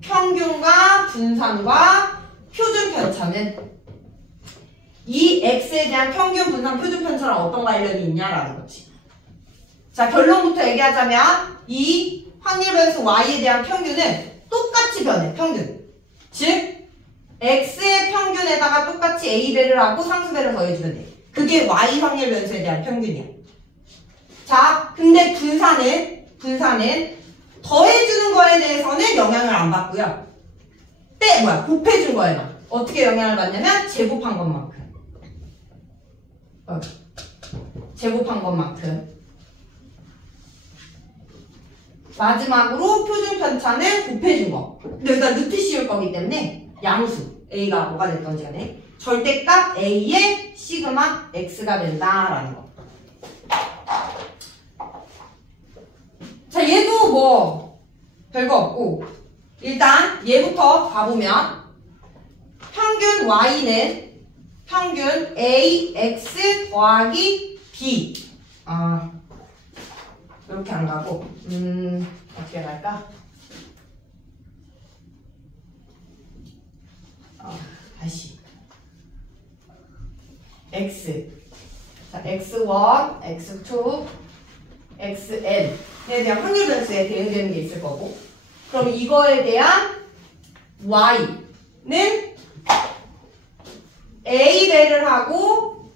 평균과 분산과 표준 편차는 이 x에 대한 평균, 분산, 표준 편차랑 어떤 관련이 있냐라는 거지. 자, 결론부터 얘기하자면 이 확률 변수 y에 대한 평균은 똑같이 변해. 평균. 즉 x의 평균에다가 똑같이 a배를 하고 상수배를 더해주면 돼. 그게 y 확률 변수에 대한 평균이야. 자, 근데 분산은 더해주는 거에 대해서는 영향을 안 받고요. 곱해준 거에만. 어떻게 영향을 받냐면 제곱한 것만큼. 제곱한 것만큼. 마지막으로 표준 편차는 곱해준 거. 근데 여기다 루트 씌울 거기 때문에 양수 A가 뭐가 됐던지 간에 절대값 A의 시그마 X가 된다라는 거. 자, 얘도 뭐 별거 없고 일단 얘부터 가보면 평균 Y는 평균 AX 더하기 B. 이렇게 안 가고 어떻게 갈까? 다시 X. 자, X1, X2, XN에 대한 확률 변수에 대응되는 게 있을 거고, 그럼 이거에 대한 Y는 A배를 하고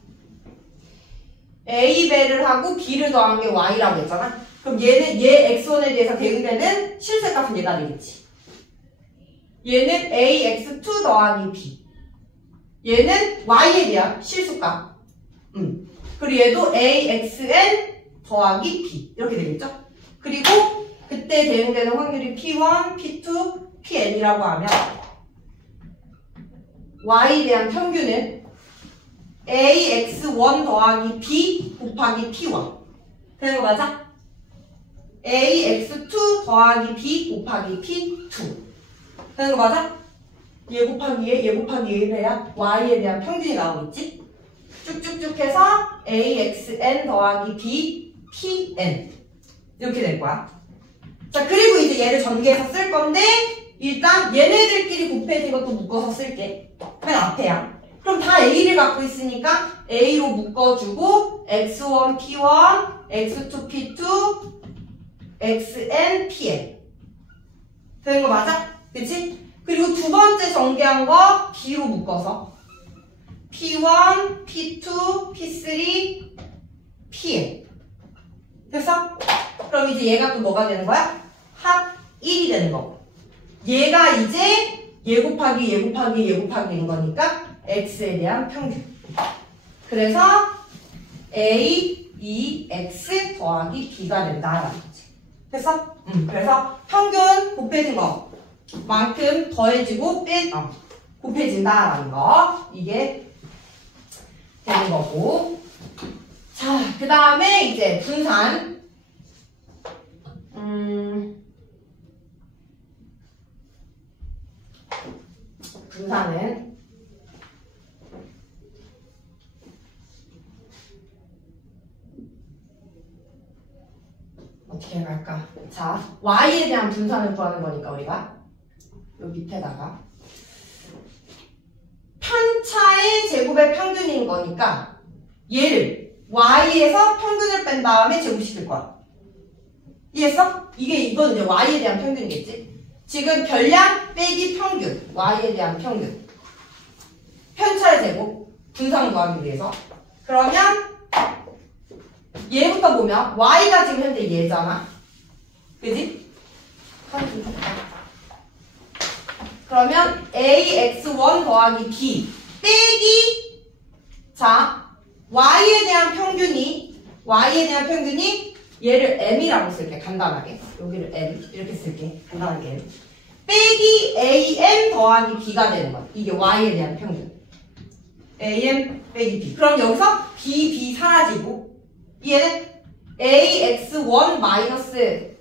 B를 더한 게 Y라고 했잖아. 그럼 얘는 얘 X1에 대해서 대응되는 실수값은 얘가 되겠지. 얘는 AX2 더하기 B. 얘는 Y에 대한 실수값. 그리고 얘도 AXN 더하기 B. 이렇게 되겠죠? 그리고 그때 대응되는 확률이 P1, P2, Pn이라고 하면 Y에 대한 평균은 AX1 더하기 B 곱하기 P1. 되는 거 맞아? AX2 더하기 B 곱하기 P2. 되는 거 맞아? 얘 곱하기 얘 곱하기 얘를 해야 Y에 대한 평균이 나오겠지? 쭉쭉쭉 해서 AXN 더하기 B, PN. 이렇게 될 거야. 자, 그리고 이제 얘를 전개해서 쓸 건데, 일단 얘네들끼리 곱해진 것도 묶어서 쓸게. 맨 앞에야. 그럼 다 A를 갖고 있으니까 A로 묶어주고 X1, P1, X2, P2, XN, PN. 되는 거 맞아? 그치? 그리고 두 번째 전개한 거 B로 묶어서 P1, P2, P3, PN. 됐어? 그럼 이제 얘가 또 뭐가 되는 거야? 합 1이 되는 거고. 얘가 이제 얘 곱하기 얘 곱하기 얘 곱하기인 거니까 X에 대한 평균. 그래서 A, E, X 더하기 B가 된다라는 거지. 됐어? 그래서 평균 곱해진 거만큼 더해지고 곱해진다라는 거. 이게 되는 거고. 자, 그 다음에 이제 분산. 분산은 어떻게 할까? 자, Y에 대한 분산을 구하는 거니까 우리가 요 밑에다가 편차의 제곱의 평균인 거니까 얘를 Y에서 평균을 뺀 다음에 제곱시킬 거야. 이해했어? 이건 이제 Y에 대한 평균이겠지? 지금 별량 빼기 평균, Y에 대한 평균. 편차의 제곱, 분산 구하기 위해서. 그러면 얘부터 보면 Y가 지금 현재 얘잖아. 그지? 그러면 AX1 더하기 B 빼기, 자, Y에 대한 평균이 얘를 M이라고 쓸게. 간단하게. 여기를 M 이렇게 쓸게. 간단하게 M. 빼기 AM 더하기 B가 되는 거야. 이게 Y에 대한 평균. AM 빼기 B. 그럼 여기서 B 사라지고 얘는 AX1 마이너스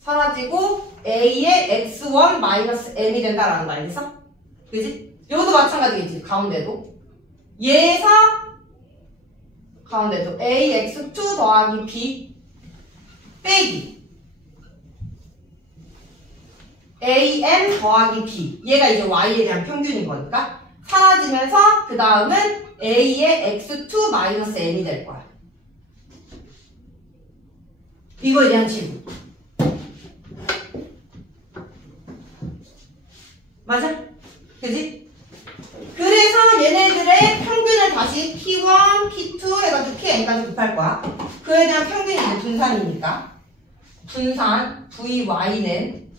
사라지고 A의 X1 마이너스 M이 된다라는 거 알겠어? 그지? 여기도 마찬가지겠지. 가운데도 얘에서 가운데도 AX2 더하기 B 빼기 AM 더하기 B. 얘가 이제 Y에 대한 평균인 거니까 사라지면서 그 다음은 A의 X2 마이너스 M이 될 거야. 이거에 대한 질문. 맞아? 그지? 그래서 얘네들의 평균을 다시 P1, P2 해가지고 Pn까지 곱할 거야. 그에 대한 평균이 이제 분산이니까. 분산 VY는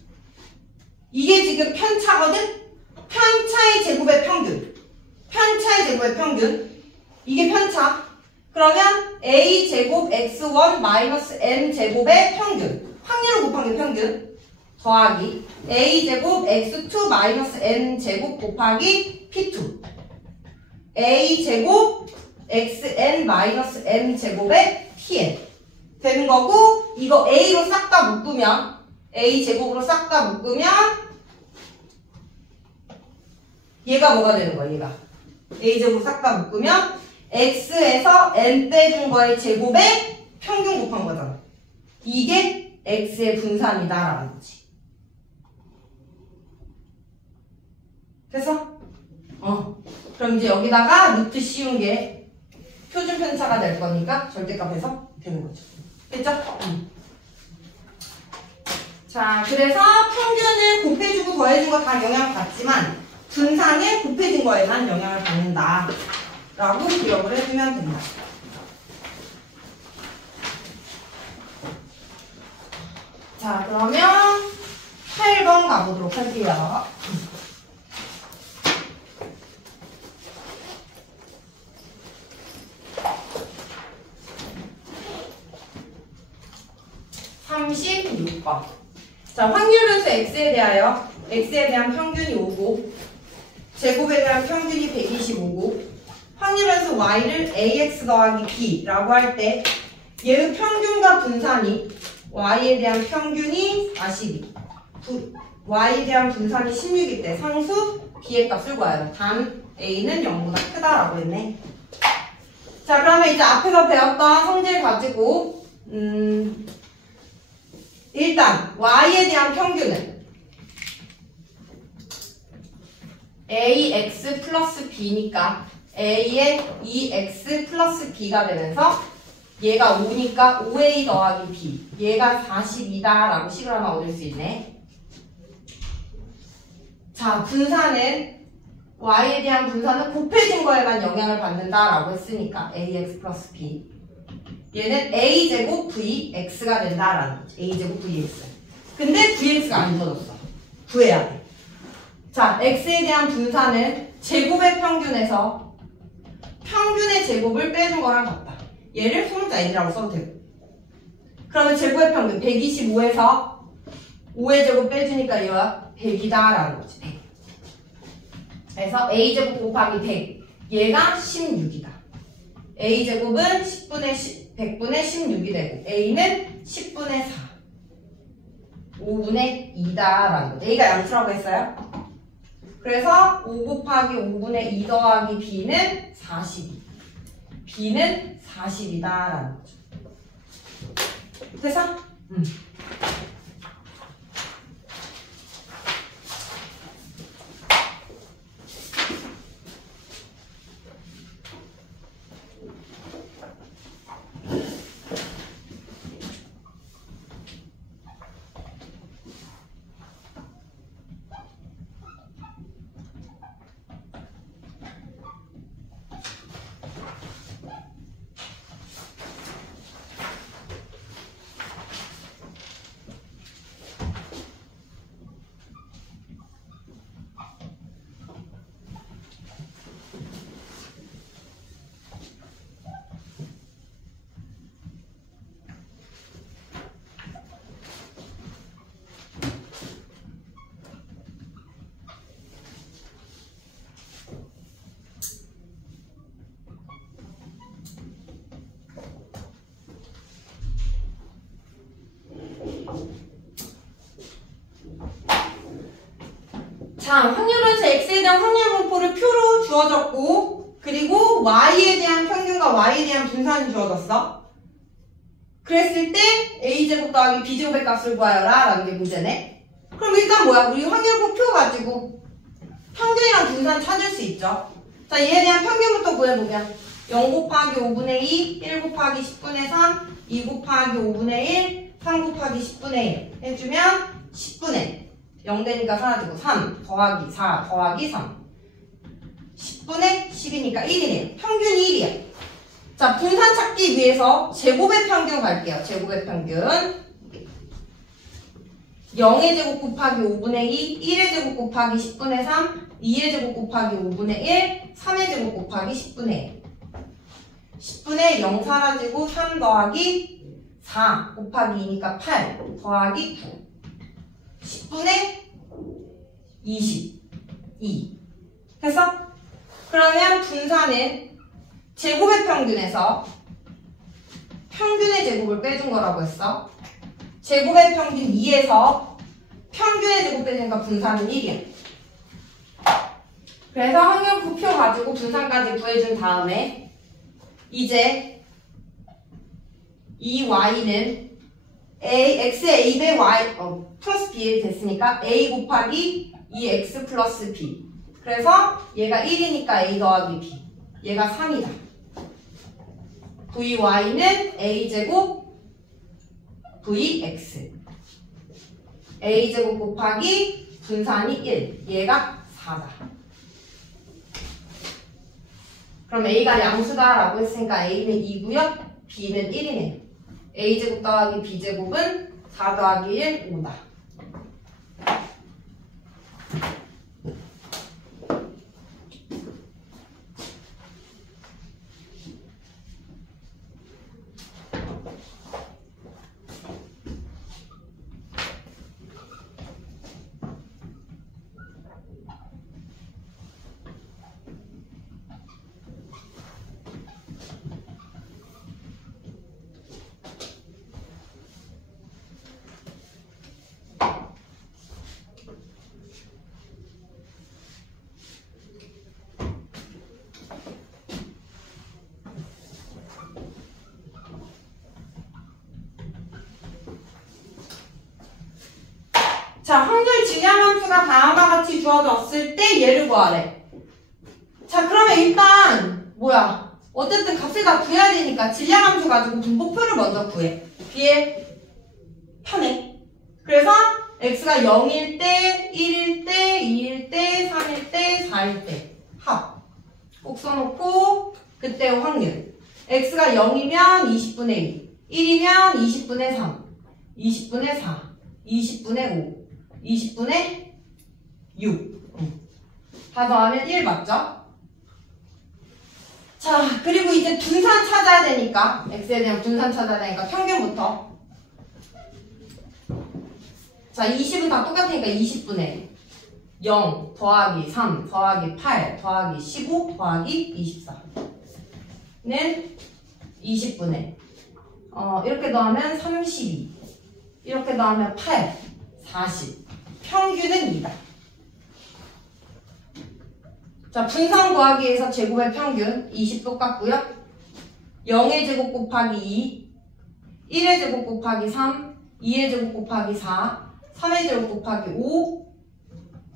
이게 지금 편차거든? 편차의 제곱의 평균. 편차의 제곱의 평균. 이게 편차. 그러면 a제곱 x1 마이너스 m제곱의 평균. 확률을 곱한 게 평균. 더하기 a제곱 x2 마이너스 m제곱 곱하기 p2. a제곱 xn 마이너스 m제곱의 tn. 되는 거고, 이거 a로 싹 다 묶으면, a제곱으로 싹 다 묶으면, 얘가 뭐가 되는 거야, 얘가. a제곱으로 싹 다 묶으면, x에서 n 빼준 거의 제곱에 평균 곱한 거잖아. 이게 x의 분산이다라는 거지. 됐어? 그럼 이제 여기다가 루트 씌운 게 표준 편차가 될 거니까 절대값에서 되는 거죠. 됐죠? 자, 그래서 평균을 곱해주고 더해준 거 다 영향을 받지만 분산은 곱해진 거에만 영향을 받는다 라고 기억을 해주면 된다. 자, 그러면 8번 가보도록 할게요. 자, 확률분수 x에 대한 평균이 5고 제곱에 대한 평균이 125고 확률분수 y를 ax 더하기 b라고 할 때 얘의 평균과 분산이 y에 대한 평균이 42 y에 대한 분산이 16일 때 상수 b의 값을 구해야 돼. 단 a는 0보다 크다라고 했네. 자, 그러면 이제 앞에서 배웠던 성질 가지고 일단 y에 대한 평균은 ax 플러스 b니까 a의 2x 플러스 b가 되면서 얘가 5니까 5a 더하기 b 얘가 42다 라고 식을 하나 얻을 수 있네. 자, 분산은 y에 대한 분산은 곱해진 거에만 영향을 받는다 라고 했으니까 ax 플러스 b 얘는 a제곱 vx가 된다라는 거지. a제곱 vx. 근데 vx가 안 주어졌어. 구해야 돼. 자, x에 대한 분산은 제곱의 평균에서 평균의 제곱을 빼준 거랑 같다. 얘를 소문자 n이라고 써도 되고. 그러면 제곱의 평균 125에서 5의 제곱 빼주니까 얘가 100이다라는 거지. 100. 그래서 a제곱 곱하기 100. 얘가 16이다. a제곱은 100분의 16이 되고 a는 10분의 4 5분의 2다라는 거죠. a가 양수라고 했어요. 그래서 5 곱하기 5분의 2 더하기 b는 42 b는 40이다라는 거죠. 됐어? 자, 확률분수 x에 대한 확률 분포를 표로 주어졌고 그리고 y에 대한 평균과 y에 대한 분산이 주어졌어. 그랬을 때 a제곱 더하기 b제곱의 값을 구하여라 라는 게 문제네. 그럼 일단 뭐야? 우리 확률분포 가지고 평균이랑 분산 찾을 수 있죠. 자, 얘에 대한 평균부터 구해보면 0 곱하기 5분의 2, 1 곱하기 10분의 3, 2 곱하기 5분의 1, 3 곱하기 10분의 1 해주면 10분의 0 되니까 사라지고 3 더하기 4 더하기 3 10분의 10이니까 1이네요. 평균이 1이야. 자, 분산 찾기 위해서 제곱의 평균 갈게요. 제곱의 평균 0의 제곱 곱하기 5분의 2, 1의 제곱 곱하기 10분의 3, 2의 제곱 곱하기 5분의 1, 3의 제곱 곱하기 10분의 1. 10분의 0 사라지고 3 더하기 4 곱하기 2니까 8 더하기 9. 10분의 22. 됐어? 그러면 분산은 제곱의 평균에서 평균의 제곱을 빼준 거라고 했어. 제곱의 평균 2에서 평균의 제곱 빼주니까 분산은 1이야. 그래서 확률 부표 가지고 분산까지 구해준 다음에 이제 이 y는 x의 a배 y 플러스 b 됐으니까 a 곱하기 2x 플러스 b. 그래서 얘가 1이니까 a 더하기 b. 얘가 3이다. vy는 a제곱 vx. a제곱 곱하기 분산이 1. 얘가 4다. 그럼 a가 양수다라고 했으니까 a는 2고요. b는 1이네요. a제곱 더하기 b제곱은 4 더하기 1, 5다. 자, 확률 진양함수가 다음과 같이 주어졌을 때 얘를 구하래. 자, 그러면 일단 뭐야? 어쨌든 값을 다 구해야 되니까 질량함수 가지고 분포표를 먼저 구해. 뒤에 편해. 그래서 x가 0일 때, 1일 때, 2일 때, 3일 때, 4일 때 합. 꼭 써놓고 그때 확률. x가 0이면 20분의 2, 1이면 20분의 3, 20분의 4, 20분의 5. 20분의 6. 다 더하면 1 맞죠? 자, 그리고 이제 분산 찾아야 되니까 x에 대한 분산 찾아야 되니까 평균부터. 자, 20은 다 똑같으니까 20분의 0 더하기 3 더하기 8 더하기 15 더하기 24는 20분의 이렇게 더하면 32 이렇게 더하면 8 40 평균은 2다. 자, 분산 구하기에서 제곱의 평균 20 똑같고요. 0의 제곱 곱하기 2, 1의 제곱 곱하기 3, 2의 제곱 곱하기 4, 3의 제곱 곱하기 5,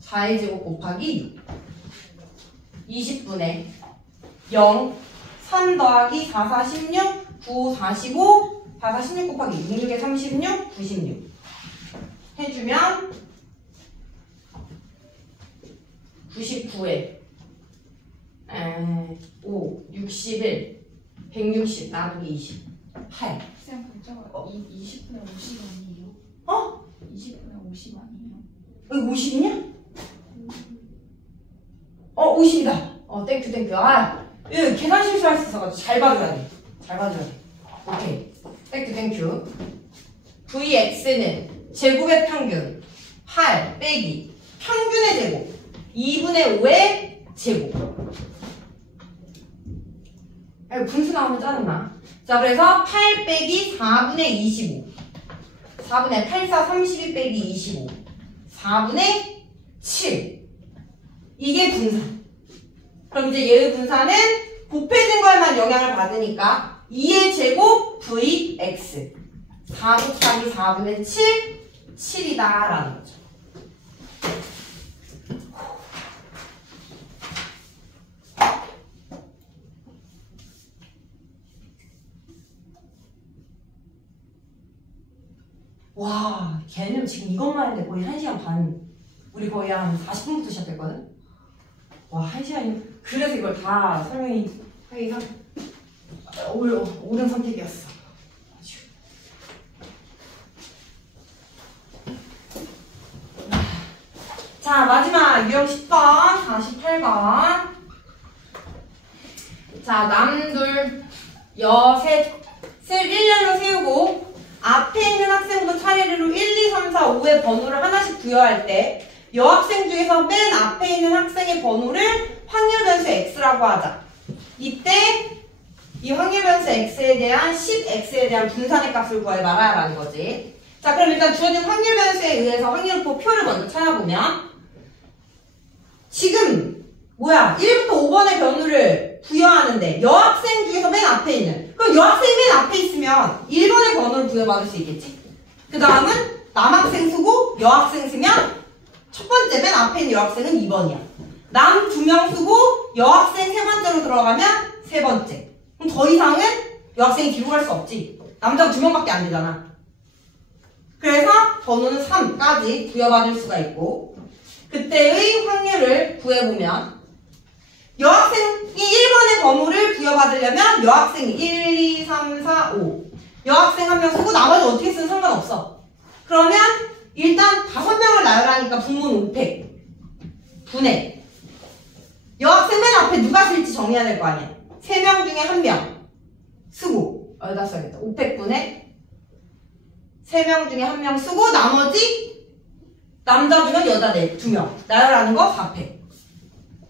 4의 제곱 곱하기 6. 20분의 0, 3 더하기 4, 4, 16, 9, 45, 4, 4, 16 곱하기 6, 6에 36, 96. 해주면 99에 5, 61, 160, 나누기 20, 8. 쌤, 글자가 20분의 50 아니에요? 어? 20분의 50 아니에요? 여기 50이냐? 50이다. 땡큐. 아, 이거 계산 실수할 수 있어가지고 잘 봐줘야 돼. 잘 봐줘야 돼. 오케이. 땡큐. vx는 제곱의 평균 8 빼기 평균의 제곱 2분의 5의 제곱. 분수 나오면 짜증나. 자, 그래서 8 빼기 4분의 25 4분의 8, 4, 32 빼기 25 4분의 7 이게 분산. 그럼 이제 얘의 분산은 곱해진 거에만 영향을 받으니까 2의 제곱 vx 4 곱하기 4분의 7 7이다 라는 거죠. 와, 걔는 지금 이것만 했는데 거의 1시간 반. 우리 거의 한 40분부터 시작했거든? 와, 1시간이. 그래서 이걸 다 설명하기가 옳은 선택이었어. 자, 마지막 유형 10번, 48번. 자, 남둘, 여셋, 셀 1렬로 세우고 앞에 있는 학생부터 차례로 1, 2, 3, 4, 5의 번호를 하나씩 부여할 때 여학생 중에서 맨 앞에 있는 학생의 번호를 확률 변수 x라고 하자. 이때 이 확률 변수 x에 대한 10x에 대한 분산의 값을 구해봐라라는 거지. 자, 그럼 일단 주어진 확률 변수에 의해서 확률표 표를 먼저 찾아보면 지금 1부터 5번의 변호를 부여하는데 여학생 중에서 맨 앞에 있는, 그럼 여학생이 맨 앞에 있으면 1번의 번호를 부여받을 수 있겠지? 그 다음은 남학생 쓰고 여학생 쓰면 첫 번째 맨 앞에 있는 여학생은 2번이야. 남 2명 쓰고 여학생 세 번째로 들어가면 세 번째. 그럼 더 이상은 여학생이 뒤로 갈 수 없지. 남자가 2명밖에 안 되잖아. 그래서 번호는 3까지 부여받을 수가 있고, 그때의 확률을 구해보면 여학생이 1번의 번호를 부여받으려면 여학생이 1, 2, 3, 4, 5 여학생 한 명 쓰고 나머지 어떻게 쓰든 상관없어. 그러면 일단 5명을 나열하니까 분모는 500 분의 여학생 맨 앞에 누가 쓸지 정해야 될 거 아니야. 3명 중에 1명 쓰고 여기다 써야겠다. 500분의 3명 중에 1명 쓰고 나머지 남자 2명 여자 2명 나열하는 거 400.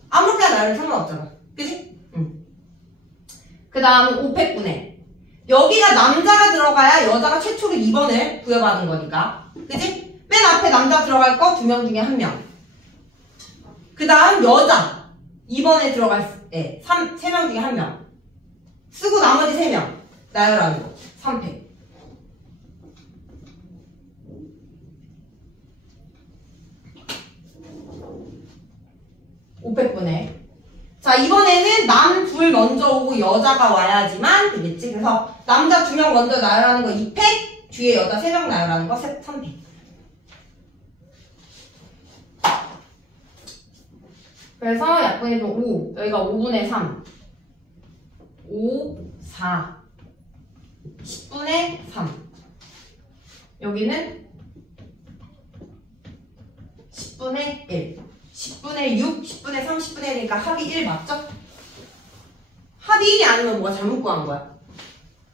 아무렇게나 나열해도 상관없잖아. 그치? 응. 그 다음 500분의 여기가 남자가 들어가야 여자가 최초로 2번을 부여받은 거니까. 그치? 맨 앞에 남자 들어갈 거 2명 중에 1명. 그 다음 여자 2번에 들어갈 3명 중에 1명 쓰고 나머지 3명 나열하는 거 300. 자, 이번에는 남 둘 먼저 오고 여자가 와야지만 되겠지. 그래서 남자 2명 먼저 나열하는 거 200, 뒤에 여자 3명 나열하는 거 300. 그래서 약분해도 5, 여기가 5분의 3, 5, 4, 10분의 3. 여기는 10분의 1. 10분의 6, 10분의 3, 10분의 1이니까 합이 1 맞죠? 합이 1이 아니면 뭐가 잘못 구한 거야.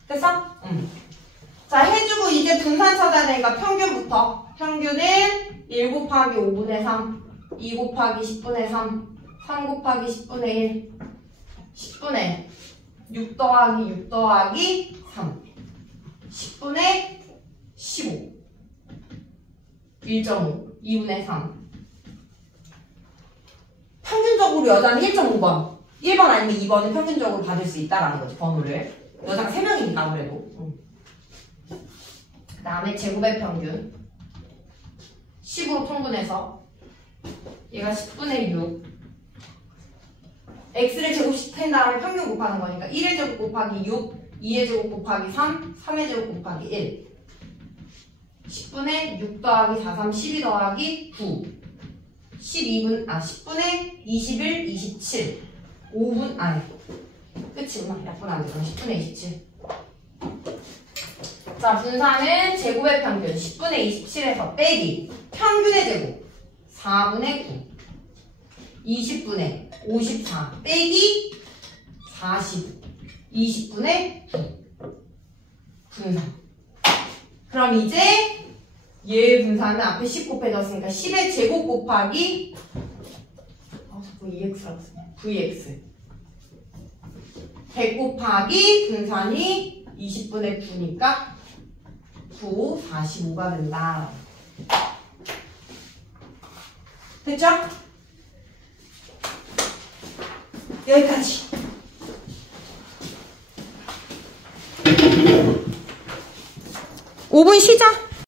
됐어? 자, 해주고 이제 분산 찾아야 되니까 평균부터. 평균은 1 곱하기 5분의 3, 2 곱하기 10분의 3, 3 곱하기 10분의 1, 10분의 6 더하기 6 더하기 3, 10분의 15, 1.5, 2분의 3. 평균적으로 여자는 1.5번, 1번 아니면 2번을 평균적으로 받을 수 있다라는 거지, 번호를. 여자가 3명이니까 아무래도. 그 다음에 제곱의 평균 10으로 통분해서 얘가 10분의 6 x를 제곱시킨 다음에 평균 곱하는 거니까 1의 제곱 곱하기 6, 2의 제곱 곱하기 3, 3의 제곱 곱하기 1, 10분의 6 더하기 4, 3, 12 더하기 9, 10분의 21, 27, 5분, 끝이구나. 약분 안 되잖아. 10분의 27. 자, 분산은 제곱의 평균 10분의 27에서 빼기 평균의 제곱 4분의 9, 20분의 54 빼기 40, 20분의 9 분산. 그럼 이제 얘의 분산은 앞에 10 곱해졌으니까 10의 제곱 곱하기 자꾸 EX라고 쓰네. VX 100 곱하기 분산이 20분의 9니까 9, 45가 된다. 됐죠? 여기까지. 5분 쉬자.